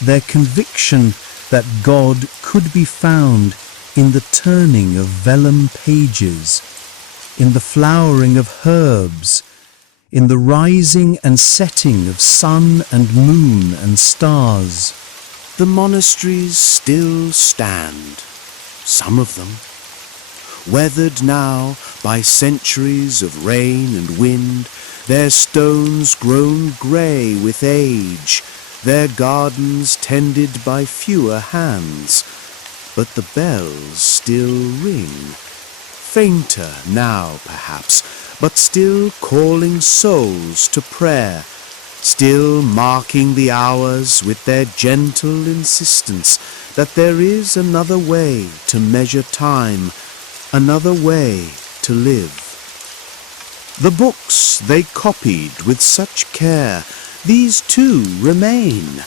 their conviction that God could be found in the turning of vellum pages, in the flowering of herbs, in the rising and setting of sun and moon and stars? The monasteries still stand, some of them, weathered now by centuries of rain and wind, their stones grown grey with age, their gardens tended by fewer hands, but the bells still ring, fainter now perhaps, but still calling souls to prayer, still marking the hours with their gentle insistence that there is another way to measure time, another way to live. The books they copied with such care, these too remain.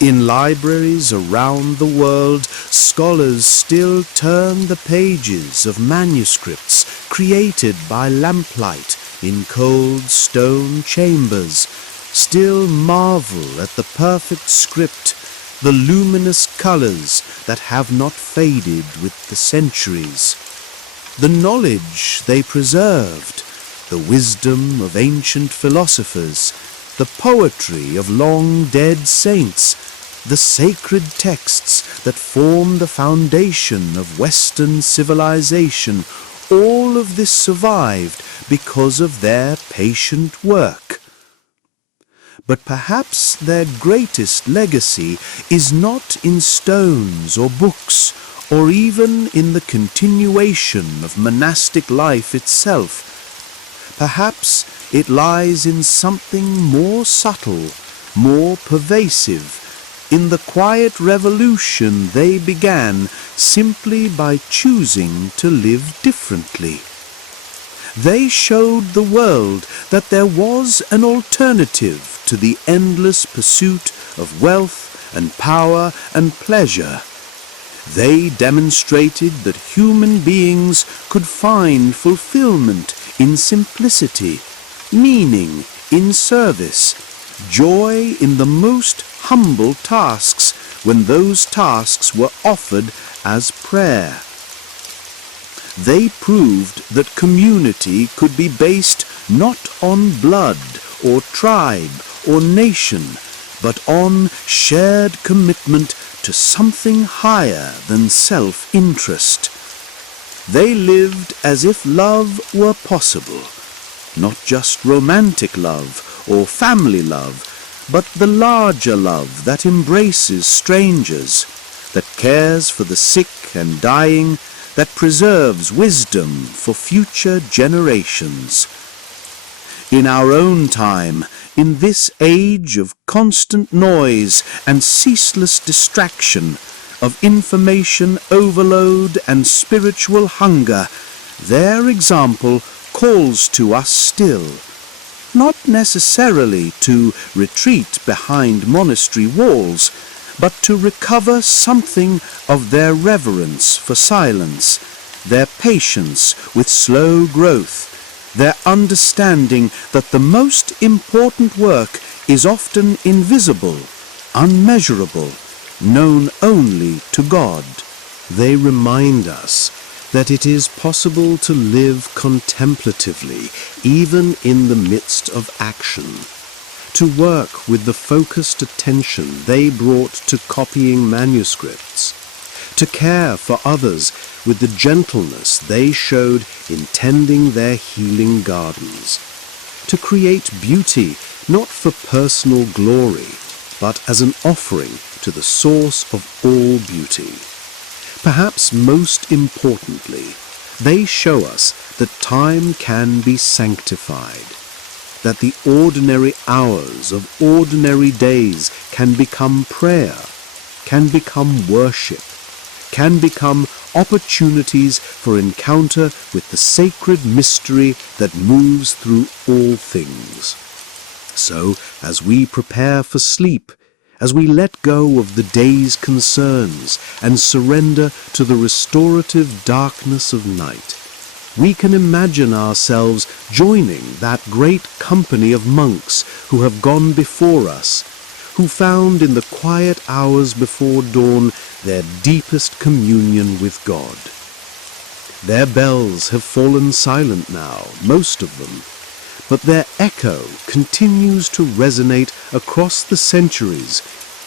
In libraries around the world, scholars still turn the pages of manuscripts created by lamplight in cold stone chambers, still marvel at the perfect script, the luminous colors that have not faded with the centuries. The knowledge they preserved, the wisdom of ancient philosophers, the poetry of long-dead saints, the sacred texts that form the foundation of Western civilization, all of this survived because of their patient work. But perhaps their greatest legacy is not in stones or books, or even in the continuation of monastic life itself. Perhaps it lies in something more subtle, more pervasive, in the quiet revolution they began simply by choosing to live differently. They showed the world that there was an alternative to the endless pursuit of wealth and power and pleasure. They demonstrated that human beings could find fulfillment in simplicity, meaning in service, joy in the most humble tasks when those tasks were offered as prayer. They proved that community could be based not on blood or tribe or nation, but on shared commitment to something higher than self-interest. They lived as if love were possible, not just romantic love or family love, but the larger love that embraces strangers, that cares for the sick and dying, that preserves wisdom for future generations. In our own time, in this age of constant noise and ceaseless distraction, of information overload and spiritual hunger, their example calls to us still, not necessarily to retreat behind monastery walls, but to recover something of their reverence for silence, their patience with slow growth, their understanding that the most important work is often invisible, unmeasurable, known only to God. They remind us that it is possible to live contemplatively even in the midst of action, to work with the focused attention they brought to copying manuscripts, to care for others with the gentleness they showed in tending their healing gardens, to create beauty not for personal glory, but as an offering to the source of all beauty. Perhaps most importantly, they show us that time can be sanctified, that the ordinary hours of ordinary days can become prayer, can become worship, can become opportunities for encounter with the sacred mystery that moves through all things. So, as we prepare for sleep, as we let go of the day's concerns and surrender to the restorative darkness of night, we can imagine ourselves joining that great company of monks who have gone before us, who found in the quiet hours before dawn their deepest communion with God. Their bells have fallen silent now, most of them, but their echo continues to resonate across the centuries,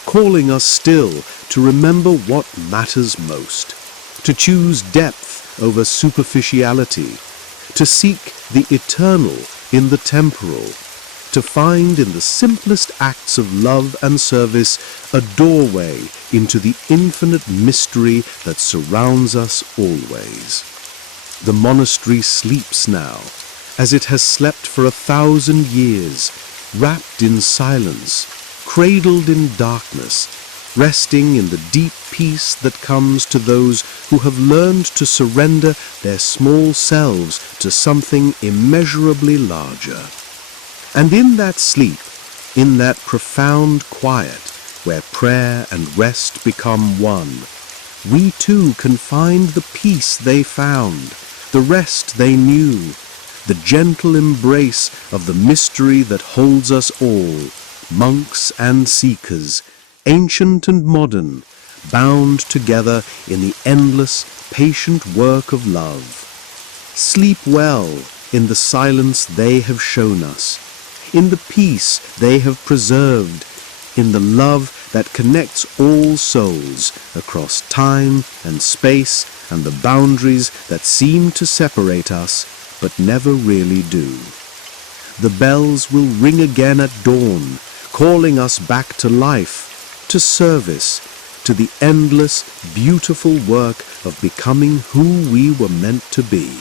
calling us still to remember what matters most, to choose depth over superficiality, to seek the eternal in the temporal, to find in the simplest acts of love and service a doorway into the infinite mystery that surrounds us always. The monastery sleeps now, as it has slept for 1,000 years, wrapped in silence, cradled in darkness, resting in the deep peace that comes to those who have learned to surrender their small selves to something immeasurably larger. And in that sleep, in that profound quiet, where prayer and rest become one, we too can find the peace they found, the rest they knew, the gentle embrace of the mystery that holds us all, monks and seekers, ancient and modern, bound together in the endless, patient work of love. Sleep well in the silence they have shown us, in the peace they have preserved, in the love that connects all souls across time and space and the boundaries that seem to separate us but never really do. The bells will ring again at dawn, calling us back to life, to service, to the endless, beautiful work of becoming who we were meant to be.